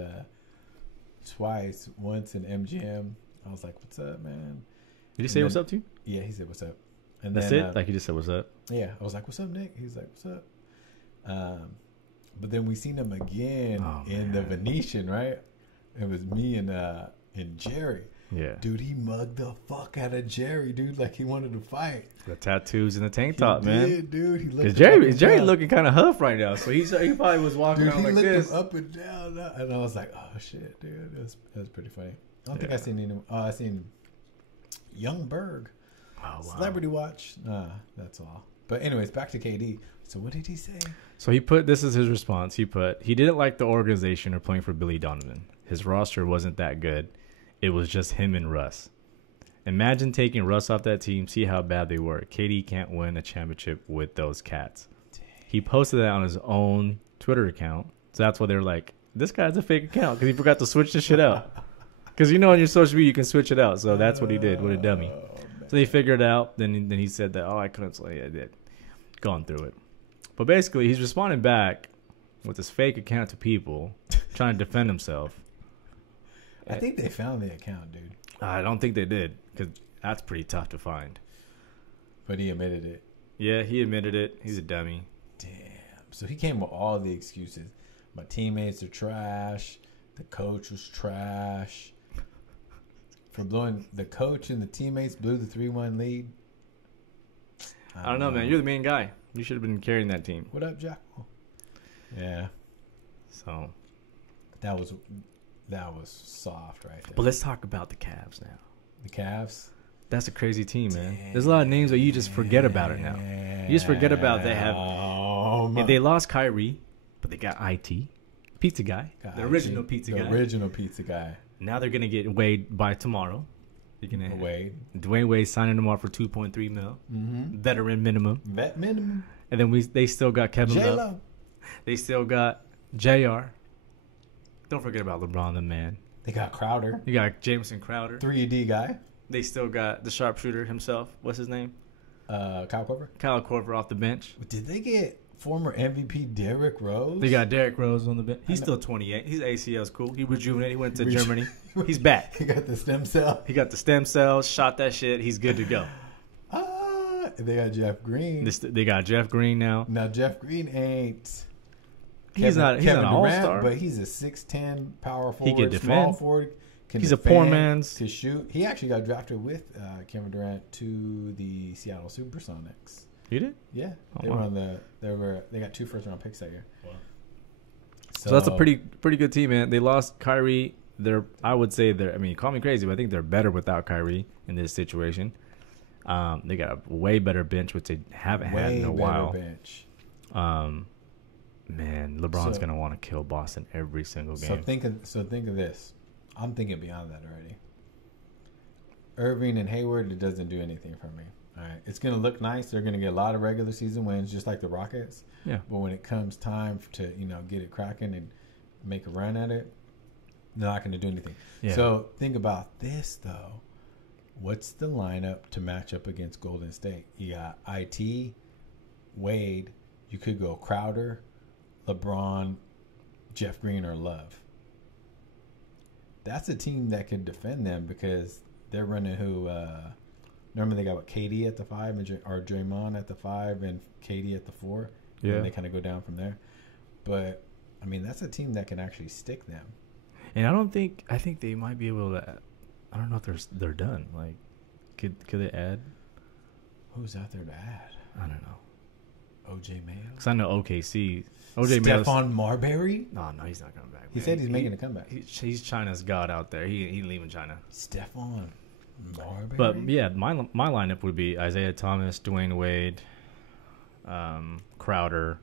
twice. Once in MGM. I was like, "What's up, man?" Did he say what's up to you? Yeah, he said, "What's up?" And that's then, it. He just said, "What's up?" Yeah, I was like, "What's up, Nick?" He's like, "What's up?" But then we seen him again in the Venetian, right? It was me and Jerry. Yeah. Dude, he mugged the fuck out of Jerry, dude. Like he wanted to fight. The tattoos and the tank top, man. Did, dude. He looked Jerry looking kind of huff right now, so he probably was walking around like this. Him up and down, and I was like, "Oh shit, dude, that was pretty funny." I don't think I seen any. I seen Young Berg, Celebrity Watch. That's all. But anyways, back to KD. So what did he say? So this is his response. He didn't like the organization or playing for Billy Donovan. His roster wasn't that good. It was just him and Russ. Imagine taking Russ off that team, see how bad they were. KD can't win a championship with those cats. Dang. He posted that on his own Twitter account. So that's why they're like, this guy's a fake account because he forgot to switch the shit out. Because on your social media, you can switch it out. So that's what he did. What a dummy. So they figured it out. Then he said that, I couldn't. So yeah, I did. Going through it. But basically, he's responding back with this fake account to people, trying to defend himself. I think they found the account, dude. I don't think they did, because that's pretty tough to find. But he admitted it. Yeah, he admitted it. He's a dummy. Damn. So he came with all the excuses. My teammates are trash. The coach was trash. For blowing the coach and the teammates blew the 3-1 lead. I don't know, man. You're the main guy. You should have been carrying that team. What up, Jackal? Yeah. So that was soft right there. But let's talk about the Cavs now. The Cavs? That's a crazy team, man. There's a lot of names that you just forget about it now. You just forget about they have. They lost Kyrie, but they got IT. Pizza guy. The original pizza guy. The original pizza guy. Now they're going to get Wade by tomorrow. They're gonna Dwayne Wade signing them off for $2.3 million. Mm-hmm. Veteran minimum. Vet minimum. And then they still got Kevin Love. They still got JR. Don't forget about LeBron, the man. They got Crowder. You got Jameson Crowder. 3D guy. They still got the sharpshooter himself. What's his name? Kyle Korver. Kyle Korver off the bench. Did they get former MVP Derrick Rose? They got Derrick Rose on the bench. He's still 28. His ACL's cool. He rejuvenated. He went to Germany. He's back. He got the stem cell. He got the stem cells. Shot that shit. He's good to go. They got Jeff Green. They got Jeff Green now. Now Jeff Green ain't. He's not an all-star, but he's a 6'10" power forward. He can defend. Small forward. He's a poor man's. To shoot. He actually got drafted with Kevin Durant to the Seattle Supersonics. You did? Yeah. They got 2 first-round picks that year. Wow. So that's a pretty good team, man. They lost Kyrie. I would say call me crazy, but I think they're better without Kyrie in this situation. They got a way better bench, which they haven't had in a while. Bench. Man, LeBron's gonna want to kill Boston every single game. So think of this. I'm thinking beyond that already. Irving and Hayward, it doesn't do anything for me. All right, it's gonna look nice. They're gonna get a lot of regular season wins, just like the Rockets. Yeah. But when it comes time to get it cracking and make a run at it, they're not gonna do anything. Yeah. So think about this though. What's the lineup to match up against Golden State? You got IT, Wade. You could go Crowder, LeBron, Jeff Green, or Love. That's a team that could defend them because they're running who. Normally they got KD at the 5 or Draymond at the 5 and KD at the 4. Yeah, and they kind of go down from there. But that's a team that can actually stick them. And I think they might be able to. I don't know if they're done. Like, could they add? Who's out there to add? I don't know. OJ Mayo. Because I know OKC. Stephon Marbury. No, he's not coming back. He said he's making a comeback. He's China's god out there. He leaving China. Stephon Marbury. But yeah, my lineup would be Isiah Thomas, Dwayne Wade, Crowder,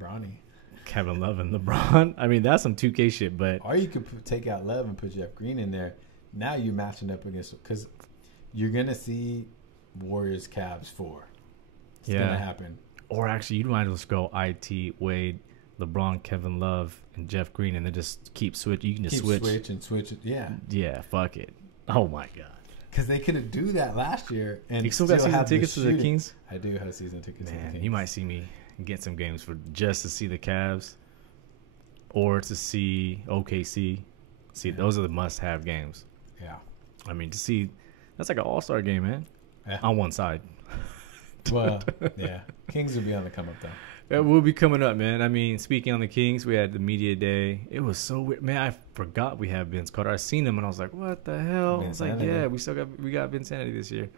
Bronny, Kevin Love, and LeBron. That's some 2K shit. But or you could take out Love and put Jeff Green in there. Now you're matching up against because you're gonna see Warriors Cavs 4. It's gonna happen. Or actually, you might as well go IT, Wade, LeBron, Kevin Love, and Jeff Green, and then just keep switch. You can just switch it. Yeah. Yeah. Fuck it. Oh my god. Because they couldn't do that last year, and you still got season tickets to the Kings. I do have season tickets. Man, to the Kings. You might see me get some games for just to see the Cavs, or to see OKC. Those are the must-have games. Yeah. To see that's like an all-star game, man. Yeah. On one side. Well, yeah. Kings would be on the come up though. We'll be coming up, man. I mean, speaking on the Kings, we had the media day. It was so weird, man. I forgot we have Vince Carter. I seen him and I was like, "What the hell?" I was like, "Yeah, we got Vinsanity this year."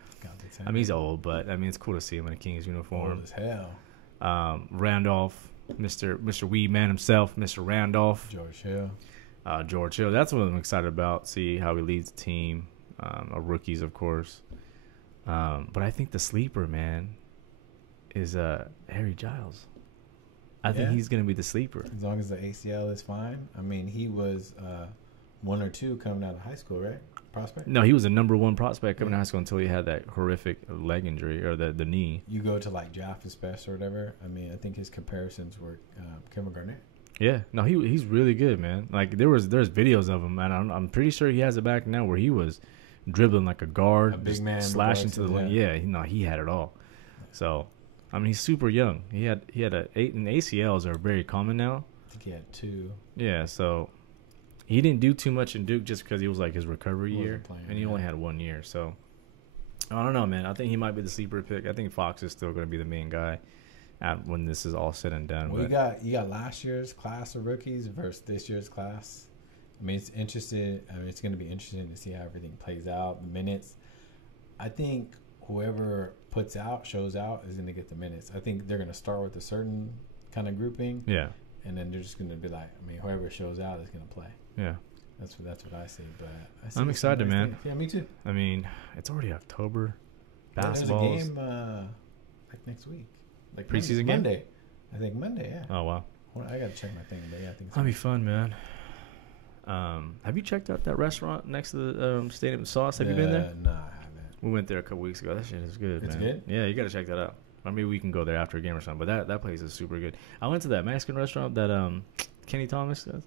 I mean, he's old, but I mean, it's cool to see him in a Kings uniform. Old as hell. Randolph, Mr. Weed Man himself, Mr. Randolph. George Hill. George Hill. That's what I'm excited about. See how he leads the team. Our rookies, of course. But I think the sleeper, man, is Harry Giles. I think he's going to be the sleeper. As long as the ACL is fine. I mean, he was 1 or 2 coming out of high school, right? Prospect? No, he was a number 1 prospect coming out of high school until he had that horrific leg injury or the knee. You go to like Jaff's Best or whatever. I mean, I think his comparisons were Kevin Garnett. Yeah, no, he's really good, man. Like there's videos of him, and I'm pretty sure he has it back now where he was dribbling like a guard, a big man, slashing to the lane. Yeah, he had it all. So, I mean, he's super young. He had and ACLs are very common now. I think he had 2. Yeah, so he didn't do too much in Duke just because he was like his recovery year, and he only had 1 year. So I don't know, man. I think he might be the sleeper pick. I think Fox is still going to be the main guy when this is all said and done. Well, you got last year's class of rookies versus this year's class. I mean, it's going to be interesting to see how everything plays out. The minutes, I think whoever shows out is going to get the minutes. I think they're going to start with a certain kind of grouping. Yeah. And then they're just going to be like, I mean, whoever shows out is going to play. Yeah. That's what I see. But I'm excited, man. Yeah, me too. I mean, it's already October. Basketball. There's a game like next week. Like preseason game? Monday. I think Monday, yeah. Oh, wow. Well, I got to check my thing, but yeah, I think so. That'll be fun, man. Have you checked out that restaurant next to the Stadium Sauce? Have you been there? No, I haven't. We went there a couple weeks ago. That shit is good, man. It's good? Yeah, you got to check that out. Or maybe we can go there after a game or something. But that place is super good. I went to that Mexican restaurant that Kenny Thomas does.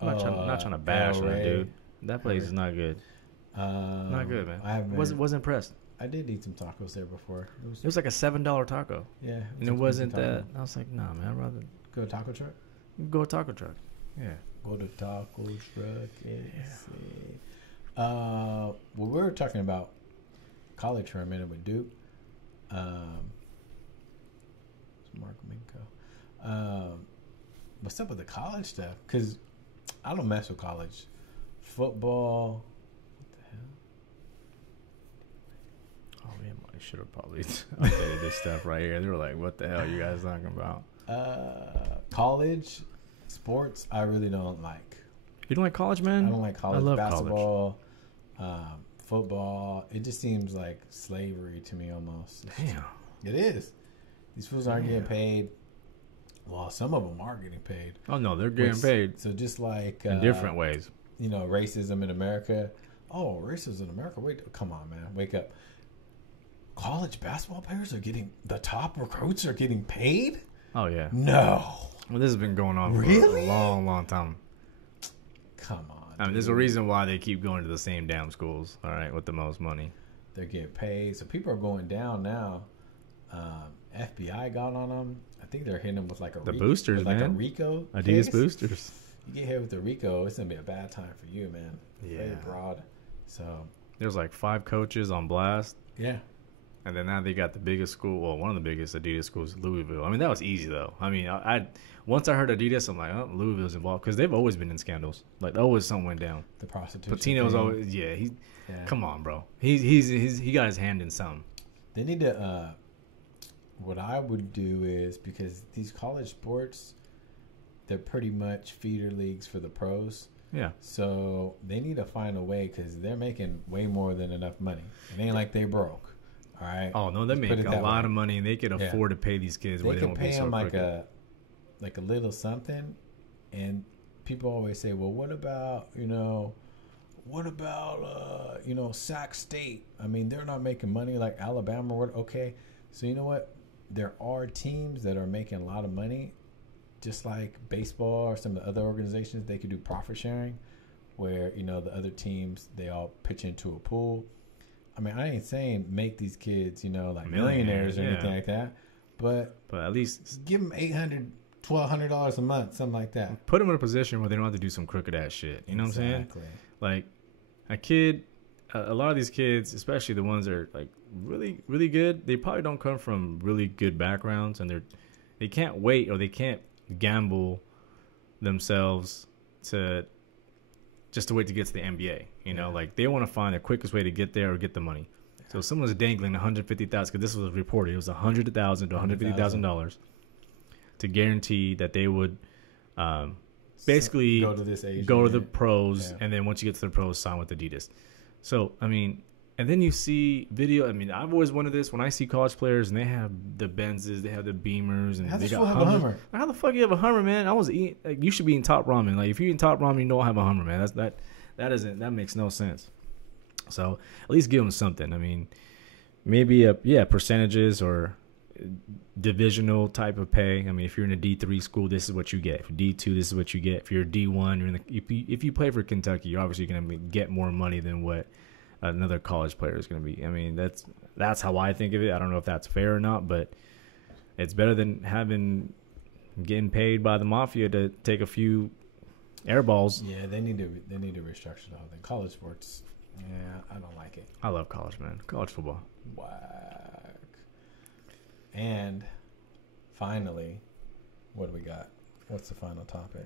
I'm not trying to bash on it, dude. That place is not good. Not good, man. I haven't. Was impressed. I did eat some tacos there before. It was like a $7 taco. Yeah. And it wasn't that. I was like, nah, man. I'd rather go to taco truck. Go to taco truck. Yeah. Go to taco truck. Well, we were talking about college for a minute with Duke. Mark Minko. What's up with the college stuff? Because I don't mess with college football. What the hell? Oh man, I should have probably updated this stuff right here. They were like, "What the hell are you guys talking about?" College sports, I really don't like. You don't like college, man? I don't like college. I love basketball, football. It just seems like slavery to me almost. Damn, it is. These fools aren't getting paid. Well, some of them are getting paid. Oh no, they're getting paid. So just like in different ways. You know, racism in America. Oh, racism in America. Wait, come on, man, wake up. College basketball players are getting the top recruits are getting paid. Oh yeah. No. Well, this has been going on for a long, long time. Come on. I mean, there's a reason why they keep going to the same damn schools. All right, with the most money. They're getting paid, so people are going down now. FBI got on them. I think they're hitting them with like a boosters, man. Like a RICO. Adidas case. boosters. You get hit with the RICO, it's gonna be a bad time for you, man. Yeah. Very broad. So there's like 5 coaches on blast. Yeah. And then now they got the biggest school. Well, one of the biggest Adidas schools, Louisville. I mean, that was easy though. I mean, once I heard Adidas, I'm like, oh, Louisville's involved because they've always been in scandals. Like always something went down. The prostitution. Patino's always Come on, bro. He got his hand in something. They need to. What I would do is because these college sports, they're pretty much feeder leagues for the pros. Yeah. So they need to find a way because they're making way more than enough money. It ain't like they broke. All right. Oh no, they make a lot of money and they can afford to pay these kids. They where can they pay them like a little something, and people always say, "Well, what about Sac State? I mean, they're not making money like Alabama." Okay, so you know what? There are teams that are making a lot of money, just like baseball or some of the other organizations. They could do profit sharing, where the other teams they all pitch into a pool. I mean, I ain't saying make these kids, like millionaires or anything like that, but at least give them $800, $1,200 a month, something like that. Put them in a position where they don't have to do some crooked ass shit. You know what I'm saying? Exactly. Like a kid, a lot of these kids, especially the ones that are like really, really good, they probably don't come from really good backgrounds, and they can't wait or they can't gamble themselves to just to wait to get to the NBA. You know, like they want to find the quickest way to get there or get the money. So someone's dangling $150,000 because this was reported. It was $100,000 to $150,000 to guarantee that they would basically go to this age, go to the pros, and then once you get to the pros, sign with Adidas. So I mean, and then you see video. I mean, I've always wanted this when I see college players and they have the Benzes, they have the Beamers, and they got Hummer. How the fuck you have a Hummer, man? I was eating. Like, you should be eating top ramen. Like if you're eating top ramen, you don't have a Hummer, man. That makes no sense. So at least give them something. I mean, maybe percentages or divisional type of pay. I mean, if you're in a D3 school, this is what you get. If you're D2, this is what you get. If you're D1, you're in if you play for Kentucky, you're obviously going to get more money than what another college player is going to be. I mean, that's how I think of it. I don't know if that's fair or not, but it's better than getting paid by the mafia to take a few air balls. Yeah, they need to restructure the whole thing. College sports, yeah, I don't like it. I love college, man. College football. Whack. And finally, what do we got? What's the final topic?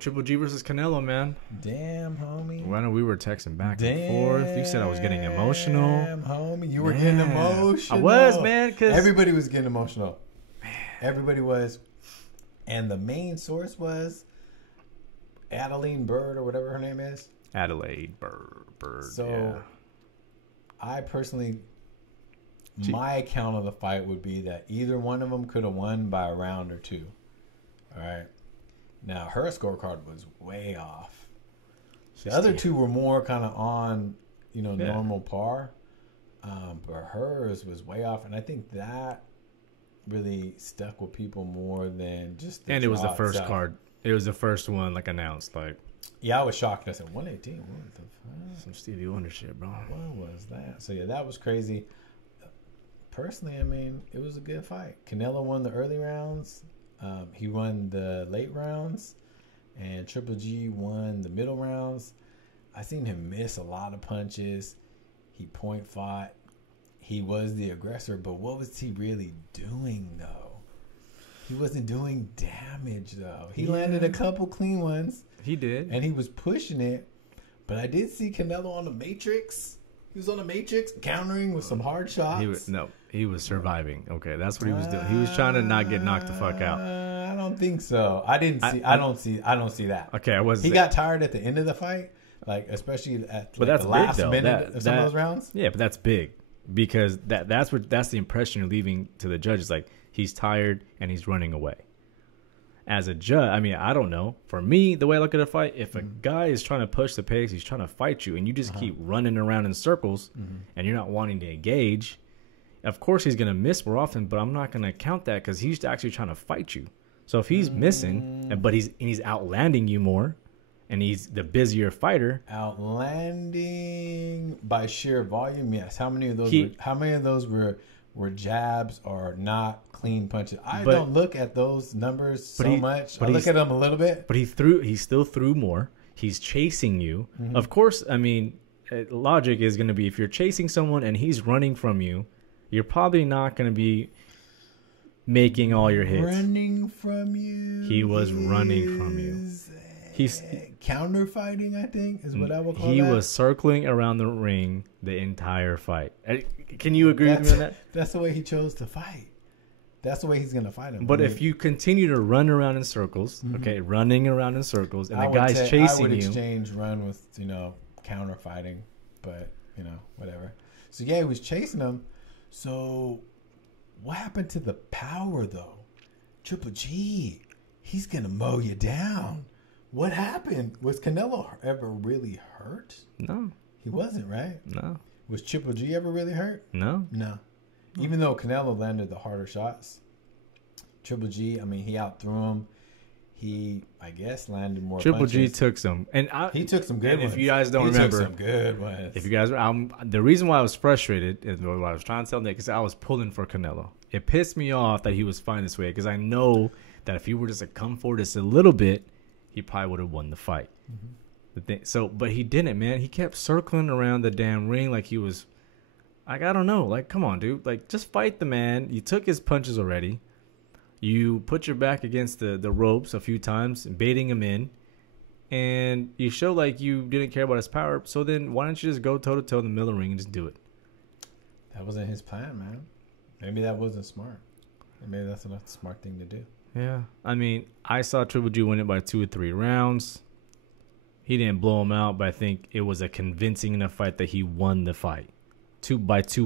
Triple G versus Canelo, man. Damn, homie. Well, I know we were texting back and forth. You said I was getting emotional. Damn, homie. You were getting emotional. I was, man. Cause everybody was getting emotional. Man. Everybody was. And the main source was Adeline Bird or whatever her name is. Adelaide Bird. So, I personally, my account of the fight would be that either one of them could have won by a round or two. All right. Now, her scorecard was way off. The other two were more kind of on, normal par. But hers was way off. And I think that really stuck with people more than just the And it was the first card. It was the first one, announced. Yeah, I was shocked. I said, 118? What the fuck? Some Stevie Wonder shit, bro. What was that? So, yeah, that was crazy. Personally, I mean, it was a good fight. Canelo won the early rounds. He won the late rounds, and Triple G won the middle rounds. I seen him miss a lot of punches. He point fought. He was the aggressor, but what was he really doing, though? He wasn't doing damage, though. He landed a couple clean ones. He did. And he was pushing it. But I did see Canelo on the Matrix. He was on the Matrix, countering with some hard shots. He was surviving. Okay, that's what he was doing. He was trying to not get knocked the fuck out. I don't think so. I don't see that. Okay, He got tired at the end of the fight, especially at the last minute of some of those rounds. Yeah, but that's big because that's the impression you're leaving to the judge. Is he's tired and he's running away. As a judge, I mean, I don't know. For me, the way I look at a fight, if a guy is trying to push the pace, he's trying to fight you, and you just keep running around in circles, and you're not wanting to engage, of course he's going to miss more often, but I'm not going to count that because he's actually trying to fight you. So if he's missing, but he's outlanding you more, and he's the busier fighter. Outlanding by sheer volume, yes. How many of those were jabs or not clean punches? I don't look at those numbers so much. I look at them a little bit. But he still threw more. He's chasing you. Of course, I mean, logic is going to be if you're chasing someone and he's running from you, you're probably not going to be making all your hits. Running from you. He was running from you. He's counter fighting, I think, is what I would call He was circling around the ring the entire fight. Can you agree with me on that? That's the way he chose to fight. That's the way he's going to fight him. But if you continue to run around in circles, running around in circles, and the guy's chasing you. I would exchange run with, counter fighting, but, whatever. So, yeah, he was chasing him. So, what happened to the power, though? Triple G, he's going to mow you down. What happened? Was Canelo ever really hurt? No. He wasn't, right? No. Was Triple G ever really hurt? No. Even though Canelo landed the harder shots, Triple G, I mean, he outthrew him. He, I guess, landed more Triple punches. G took some. He took some good ones. If you guys don't remember. He took some good ones. If you guys, the reason why I was frustrated is what I was trying to tell Nick is I was pulling for Canelo. It pissed me off that he was fighting this way because I know that if he were just to come forward just a little bit, he probably would have won the fight. But he didn't, man. He kept circling around the damn ring like he was, I don't know. Come on, dude. Just fight the man. You took his punches already. You put your back against the ropes a few times, baiting him in, and you show like you didn't care about his power. So then why don't you just go toe-to-toe in the middle of the ring and just do it? That wasn't his plan, man. Maybe that wasn't smart. Maybe that's not the smart thing to do. Yeah. I mean, I saw Triple G win it by 2 or 3 rounds. He didn't blow him out, but I think it was a convincing enough fight that he won the fight. 2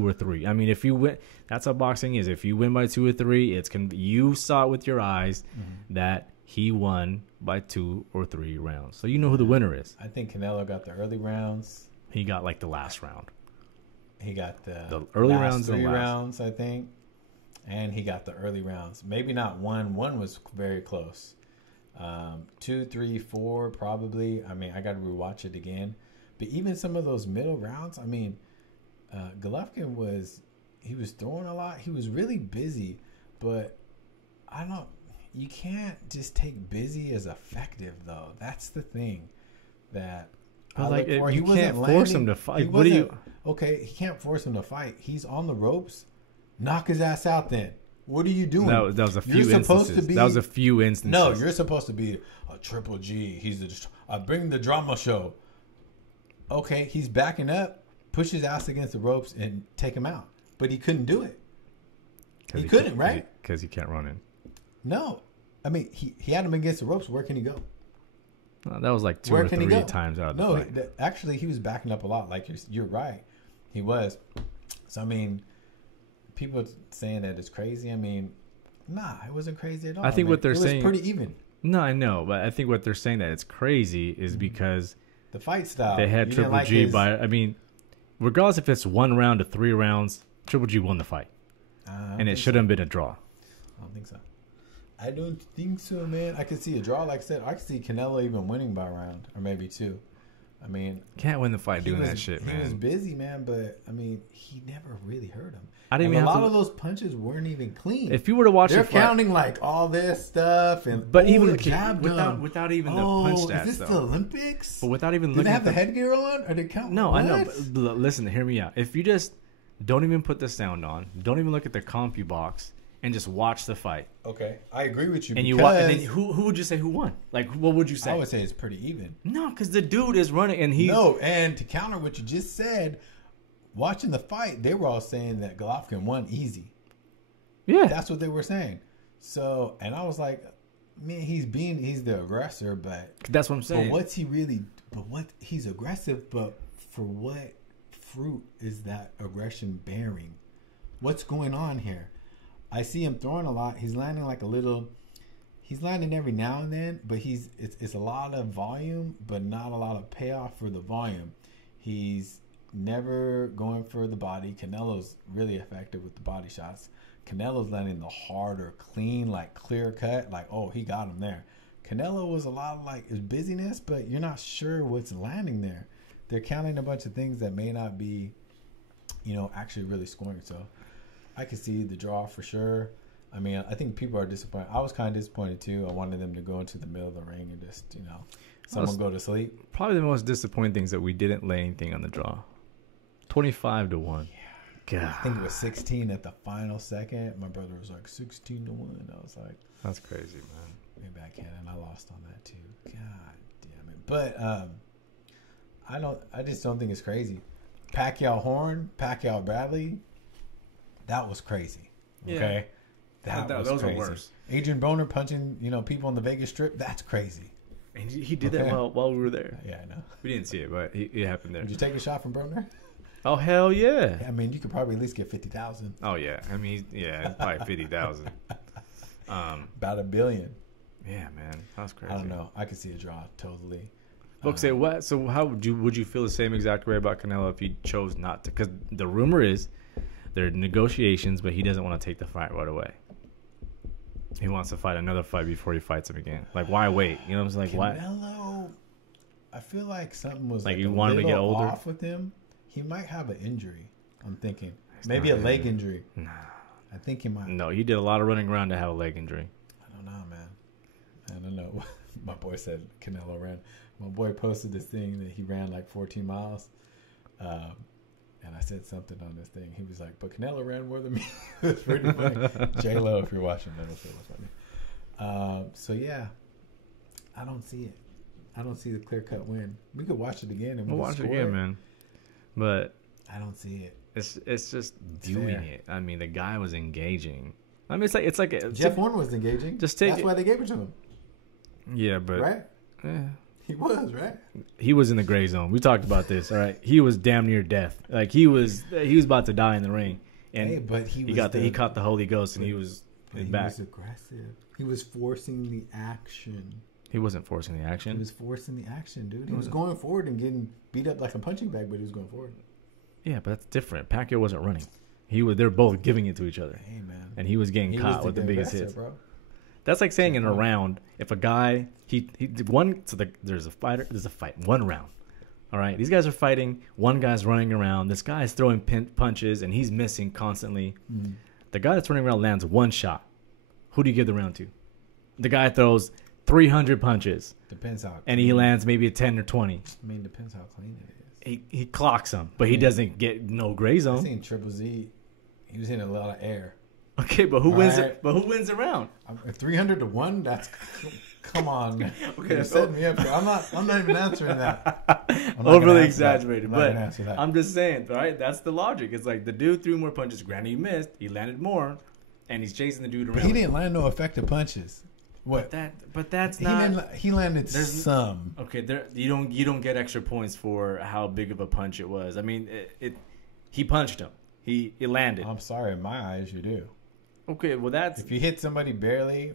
or 3. I mean, if you win, that's how boxing is. If you win by 2 or 3, you saw it with your eyes that he won by 2 or 3 rounds. So you know who the winner is. I think Canelo got the early rounds. He got like the last round. He got the early last rounds, 3 rounds, I think, and he got the early rounds. Maybe not one. One was very close. 2, 3, 4, probably. I mean, I got to rewatch it again. But even some of those middle rounds, I mean, Golovkin was throwing a lot. He was really busy, but you can't just take busy as effective though. That's the thing that you can't force him to fight. What do you? Okay, he can't force him to fight. He's on the ropes. Knock his ass out then. What are you doing? That was a few instances. That was a few instances. No, you're supposed to be a Triple G. Bring the drama show. Okay, he's backing up, push his ass against the ropes, and take him out. But he couldn't do it. He couldn't, right? Because he can't run in. No. I mean, he had him against the ropes. Where can he go? That was like 2 or 3 times out of the fight. No, actually, he was backing up a lot. Like, you're right. He was. So, I mean, people saying that it's crazy. I mean, nah, it wasn't crazy at all. I think what they're saying... It was pretty even. No, I know. But I think what they're saying that it's crazy is because... The fight style. They had Triple G by... I mean, regardless if it's 1 round to 3 rounds, Triple G won the fight. And it shouldn't have been a draw. I don't think so. I don't think so, man. I could see a draw. Like I said, I could see Canelo even winning by a round or maybe 2. I mean, can't win the fight doing that shit, man. He was busy, man, but I mean, he never really hurt him. A lot of those punches weren't even clean. If you were to watch, they're counting like all this stuff, but even without even the punch stats. Is this the Olympics? But without even looking, they have the headgear on, or they count? No, I know. But listen, hear me out. If you just don't even put the sound on, don't even look at the CompuBox, and just watch the fight. Okay, I agree with you. And then who would you say who won? Like, what would you say? I would say it's pretty even. No, because the dude is running, and and to counter what you just said, watching the fight, they were all saying that Golovkin won easy. Yeah, that's what they were saying. So, and I was like, man, he's the aggressor, but that's what I'm saying. But he's aggressive, but for what fruit is that aggression bearing? What's going on here? I see him throwing a lot. He's landing he's landing every now and then, but it's a lot of volume, but not a lot of payoff for the volume. He's never going for the body. Canelo's really effective with the body shots. Canelo's landing the harder, clean, like clear cut, like, oh, he got him there. Canelo was a lot of his busyness, but you're not sure what's landing there. They're counting a bunch of things that may not be, actually really scoring. So I could see the draw for sure. I mean, I think people are disappointed. I was kind of disappointed too. I wanted them to go into the middle of the ring and just, someone go to sleep. Probably the most disappointing things that we didn't lay anything on the draw. 25-1. Yeah. God. I think it was 16 at the final second. My brother was like 16-1. I was like, that's crazy, man. Maybe I can, and I lost on that too. God damn it. But I just don't think it's crazy. Pacquiao Horn, Pacquiao Bradley. That was crazy. Okay, yeah. Those crazy. Were worse. Adrian Broner punching, people on the Vegas Strip. That's crazy. And he did that while we were there. Yeah, I know. We didn't see it, but it happened there. Did you take a shot from Broner? Oh hell yeah! I mean, you could probably at least get 50,000. Oh yeah, I mean, probably 50,000. About $1 billion. Yeah, man, that's crazy. I don't know. I could see a draw totally. Look, say what? So how would you feel the same exact way about Canelo if he chose not to? Because the rumor is there are negotiations, but he doesn't want to take the fight right away. He wants to fight another fight before he fights him again. Like, why wait? You know what I'm saying? Like, Canelo, I feel like something was like you want him to get older off with him. He might have an injury. I'm thinking maybe a leg injury. Nah, I think he might. No, he did a lot of running around to have a leg injury. I don't know, man. I don't know. My boy said Canelo ran. My boy posted this thing that he ran like 14 miles. and I said something on this thing. He was like, "But Canelo ran more than me." It's pretty funny. J-Lo, if you're watching, that'll feel funny. So yeah, I don't see it. I don't see the clear-cut win. We could watch it again and we'll watch it again, man. But I don't see it. It's just doing it. I mean, the guy was engaging. I mean, it's like Jeff Horn was engaging. That's why they gave it to him. Yeah, but right. Yeah. He was, right? He was in the gray zone. We talked about this, all right? He was damn near death. Like he was about to die in the ring, and but he caught the Holy Ghost, and he was back. He was aggressive. He was forcing the action. He wasn't forcing the action. He was forcing the action, dude. He was going forward and getting beat up like a punching bag, but he was going forward. Yeah, but that's different. Pacquiao wasn't running. They're both giving it to each other. Hey, man. And he was getting caught with the biggest hits. Bro. That's like saying in a round, if a guy there's a fight, 1 round. All right, these guys are fighting. One guy's running around. This guy's throwing punches and he's missing constantly. Mm. The guy that's running around lands 1 shot. Who do you give the round to? The guy throws 300 punches. Depends how. And he lands maybe a 10 or 20. I mean, depends how clean it is. He clocks him, but he doesn't get no gray zone. I seen Triple Z. He was in a lot of air. Okay, but who wins it? But who wins the round? 300 to 1. That's come on. Okay, you're setting me up here. I'm not even answering that. Overly exaggerated, but I'm just saying. Right, that's the logic. It's like the dude threw more punches. Granted, he missed. He landed more, and he's chasing the dude around. But he didn't land no effective punches. What? But that's not. He landed some. Okay, you don't get extra points for how big of a punch it was. I mean, he punched him. He landed. I'm sorry, in my eyes, you do. Okay, well that's if you hit somebody barely,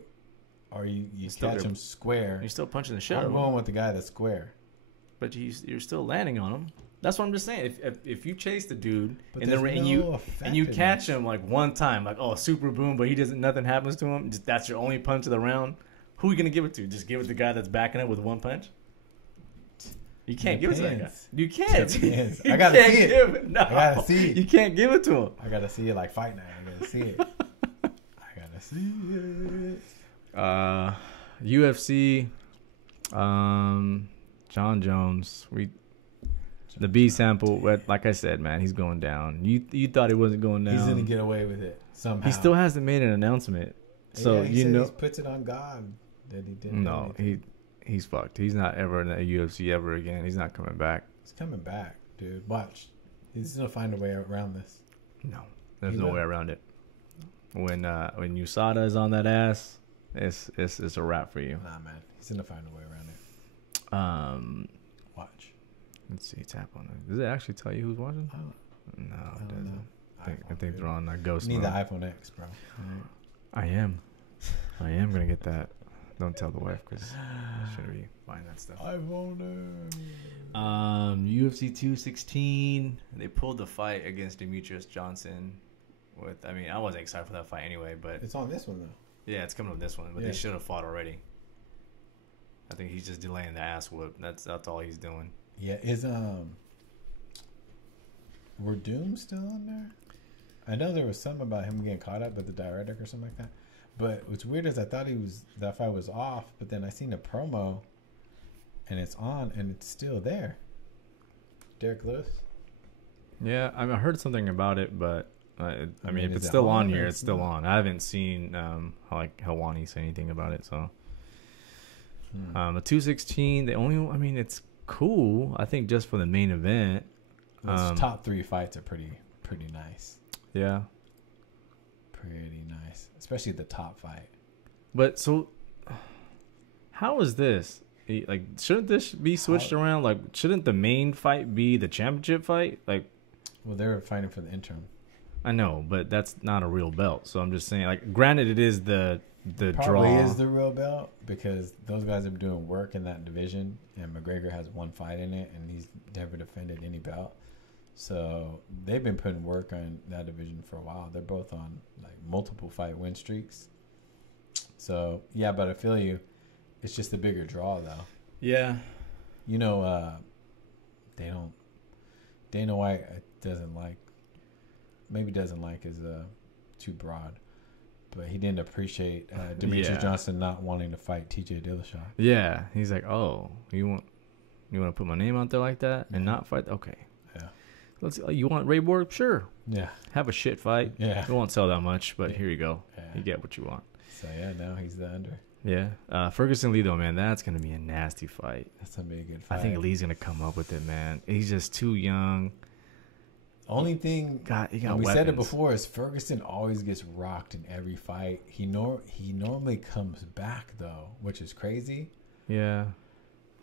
or you catch him square. You're still punching the shit. I'm going with the guy that's square. But you're still landing on him. That's what I'm just saying. If you chase the dude in the ring and you catch him like one time, like super boom, but nothing happens to him. That's your only punch of the round. Who are you gonna give it to? Just give it to the guy that's backing up with 1 punch. You can't give it to that guy. You can't. I gotta see it. No, I gotta see it. You can't give it to him. I gotta see it like Fight Night. I gotta see it. I gotta see it. UFC. John Jones. The B sample. Like I said, man, he's going down. You thought he wasn't going down. He's gonna get away with it somehow. He still hasn't made an announcement. So he puts it on God that he didn't. No, he's fucked. He's not ever in the UFC ever again. He's not coming back. He's coming back, dude. Watch. He's gonna find a way around this. No, there's no way around it. When USADA is on that ass, it's a wrap for you. Nah, man. He's gonna find a way around it. Watch. Let's see. Tap on it. Does it actually tell you who's watching? No, it doesn't. I think they're on that ghost. You need the iPhone X, bro. I am gonna get that. Don't tell the wife because I shouldn't be buying that stuff. iPhone X. UFC 216. They pulled the fight against Demetrius Johnson. I wasn't excited for that fight anyway, but it's on this one though. Yeah, it's coming with this one, but they should have fought already. I think he's just delaying the ass whoop. That's all he's doing. Yeah, were Doom still on there? I know there was something about him getting caught up with the diuretic or something like that. But what's weird is I thought that fight was off, but then I seen a promo, and it's on, and it's still there. Derek Lewis. Yeah, I heard something about it, but I mean, if it's still on here, it's still on. I haven't seen Helwani say anything about it, so. The 216, it's cool. I think just for the main event. Those top 3 fights are pretty nice. Yeah. Pretty nice, especially the top fight. But so, how is this? Like, shouldn't this be switched around? Like, shouldn't the main fight be the championship fight? Like, well, they're fighting for the interim. I know, but that's not a real belt. So I'm just saying, like, granted, it is the draw. Probably is the real belt because those guys have been doing work in that division, and McGregor has 1 fight in it, and he's never defended any belt. So they've been putting work on that division for a while. They're both on like multiple fight win streaks. So yeah, but I feel you. It's just a bigger draw though. Yeah. Dana White doesn't like is too broad, but he didn't appreciate Demetrius Johnson not wanting to fight TJ Dillashaw. Yeah, he's like, oh, you want to put my name out there like that and not fight? Okay. Yeah. You want Ray Borg? Sure. Yeah. Have a shit fight. Yeah. It won't sell that much, but here you go. Yeah. You get what you want. So yeah, now he's the under. Yeah. Ferguson Lee though, man, that's gonna be a nasty fight. That's gonna be a good fight. I think Lee's gonna come up with it, man. He's just too young. Only thing he got we weapons. said it before is Ferguson always gets rocked in every fight. He normally comes back though, which is crazy. Yeah.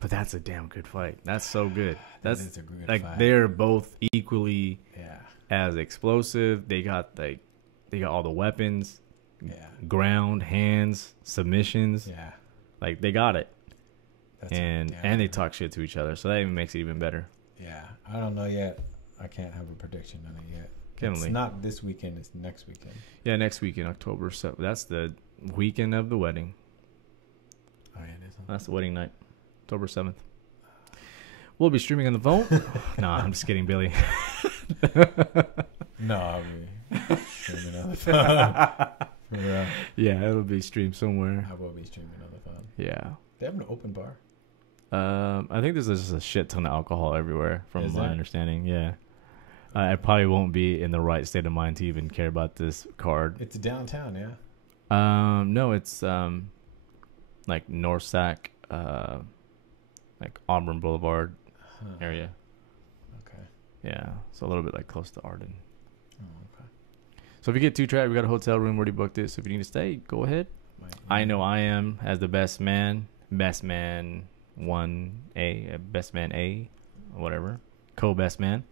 But that's a damn good fight. That's so good. That's a good like fight. they're both equally Yeah. as explosive. They got all the weapons, Yeah. ground, hands, submissions. Yeah. Like they got it. That's And they talk shit to each other, so that even makes it even better. Yeah. I don't know yet. I can't have a prediction on it yet. Kevin It's Lee. not this weekend, it's next weekend. Yeah, next weekend, October 7th. That's the weekend of the wedding. Oh yeah, it is. That's the wedding night. October 7th. We'll be streaming on the phone. No, I'm just kidding, Billy. No, I'll be streaming on the phone. For real. Yeah, it'll be streamed somewhere. I will be streaming on the phone. Yeah. They have an open bar. I think there's just a shit ton of alcohol everywhere, from Is my there? understanding. Yeah. I probably won't be in the right state of mind to even care about this card. It's downtown, yeah. No, it's like North Sac, like Auburn Boulevard area. Okay. Yeah, so a little bit like close to Arden. Oh, okay. So if you get 2-track, we got a hotel room already booked it. So if you need to stay, go ahead. I know I am as the best man 1A, best man A, whatever, co-best man.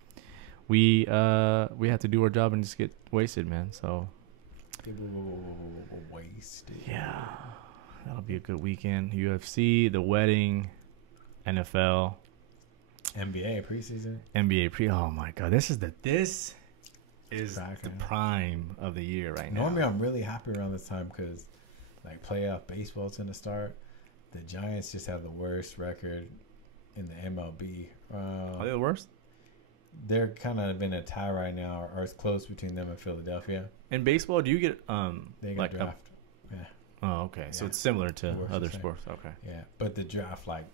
We have to do our job and just get wasted, man. So Wasted. yeah, that'll be a good weekend. UFC, the wedding, NFL, NBA preseason. NBA Oh my God, this is the Back, prime of the year right now. Normally, I'm really happy around this time because, like, playoff baseball's gonna start. The Giants just have the worst record in the MLB. Are they the worst? They're kind of in a tie right now, or it's close between them and Philadelphia. In baseball, do you get They got like draft. oh, okay, so Yeah. it's similar to Worse other than sports. Okay. Yeah, but the draft, like,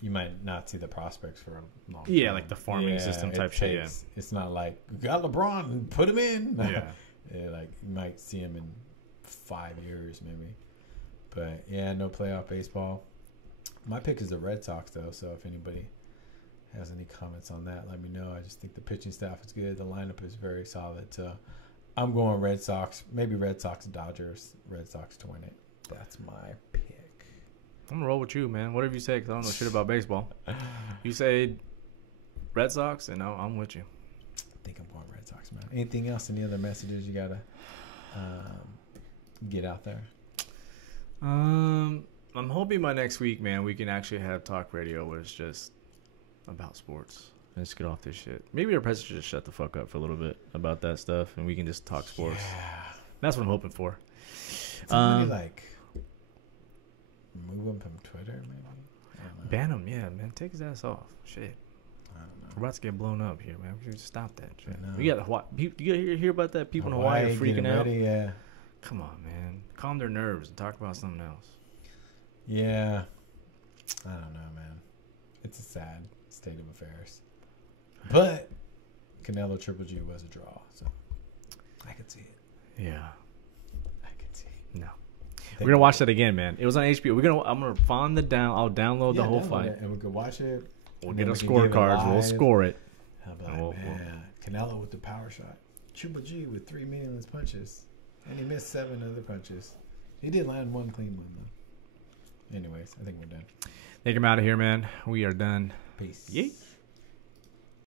you might not see the prospects for a long Yeah, time. like the farming system type shit. Yeah. It's not like we got LeBron, put him in. Yeah. Yeah, like you might see him in 5 years maybe. But yeah, no playoff baseball. My pick is the Red Sox though, so if anybody has any comments on that, let me know. I just think the pitching staff is good. The lineup is very solid. So I'm going Red Sox, maybe Red Sox and Dodgers. Red Sox to win it. That's my pick. I'm gonna roll with you, man. Whatever you say, because I don't know shit about baseball. You say Red Sox, and I'm with you. I think I'm going Red Sox, man. Anything else? Any other messages you gotta get out there? I'm hoping by next week, man, we can actually have talk radio where it's just about sports. Let's get off this shit. Maybe our president should just shut the fuck up for a little bit about that stuff, and we can just talk sports. Yeah. That's what I'm hoping for. Somebody like move him from Twitter, maybe. I don't know. Ban him, yeah, man. Take his ass off. Shit. I don't know. We're about to get blown up here, man. We should stop that shit. I know. We got Hawaii. You hear about that? People in Hawaii are freaking getting out. ready, yeah. Come on, man. Calm their nerves and talk about something else. Yeah. I don't know, man. It's a sad state of affairs. But Canelo Triple G was a draw, so I could see it. Yeah. I could see it. No. We're gonna watch that again, man. It was on HBO. I'm gonna find I'll download the whole fight. And we could watch it. We'll get our scorecards. We'll score it. How about Canelo with the power shot. Triple G with 3 meaningless punches. And he missed 7 other punches. He did land one clean one, though. Anyways, I think we're done. Take him out of here, man. We are done. Peace. Yeet.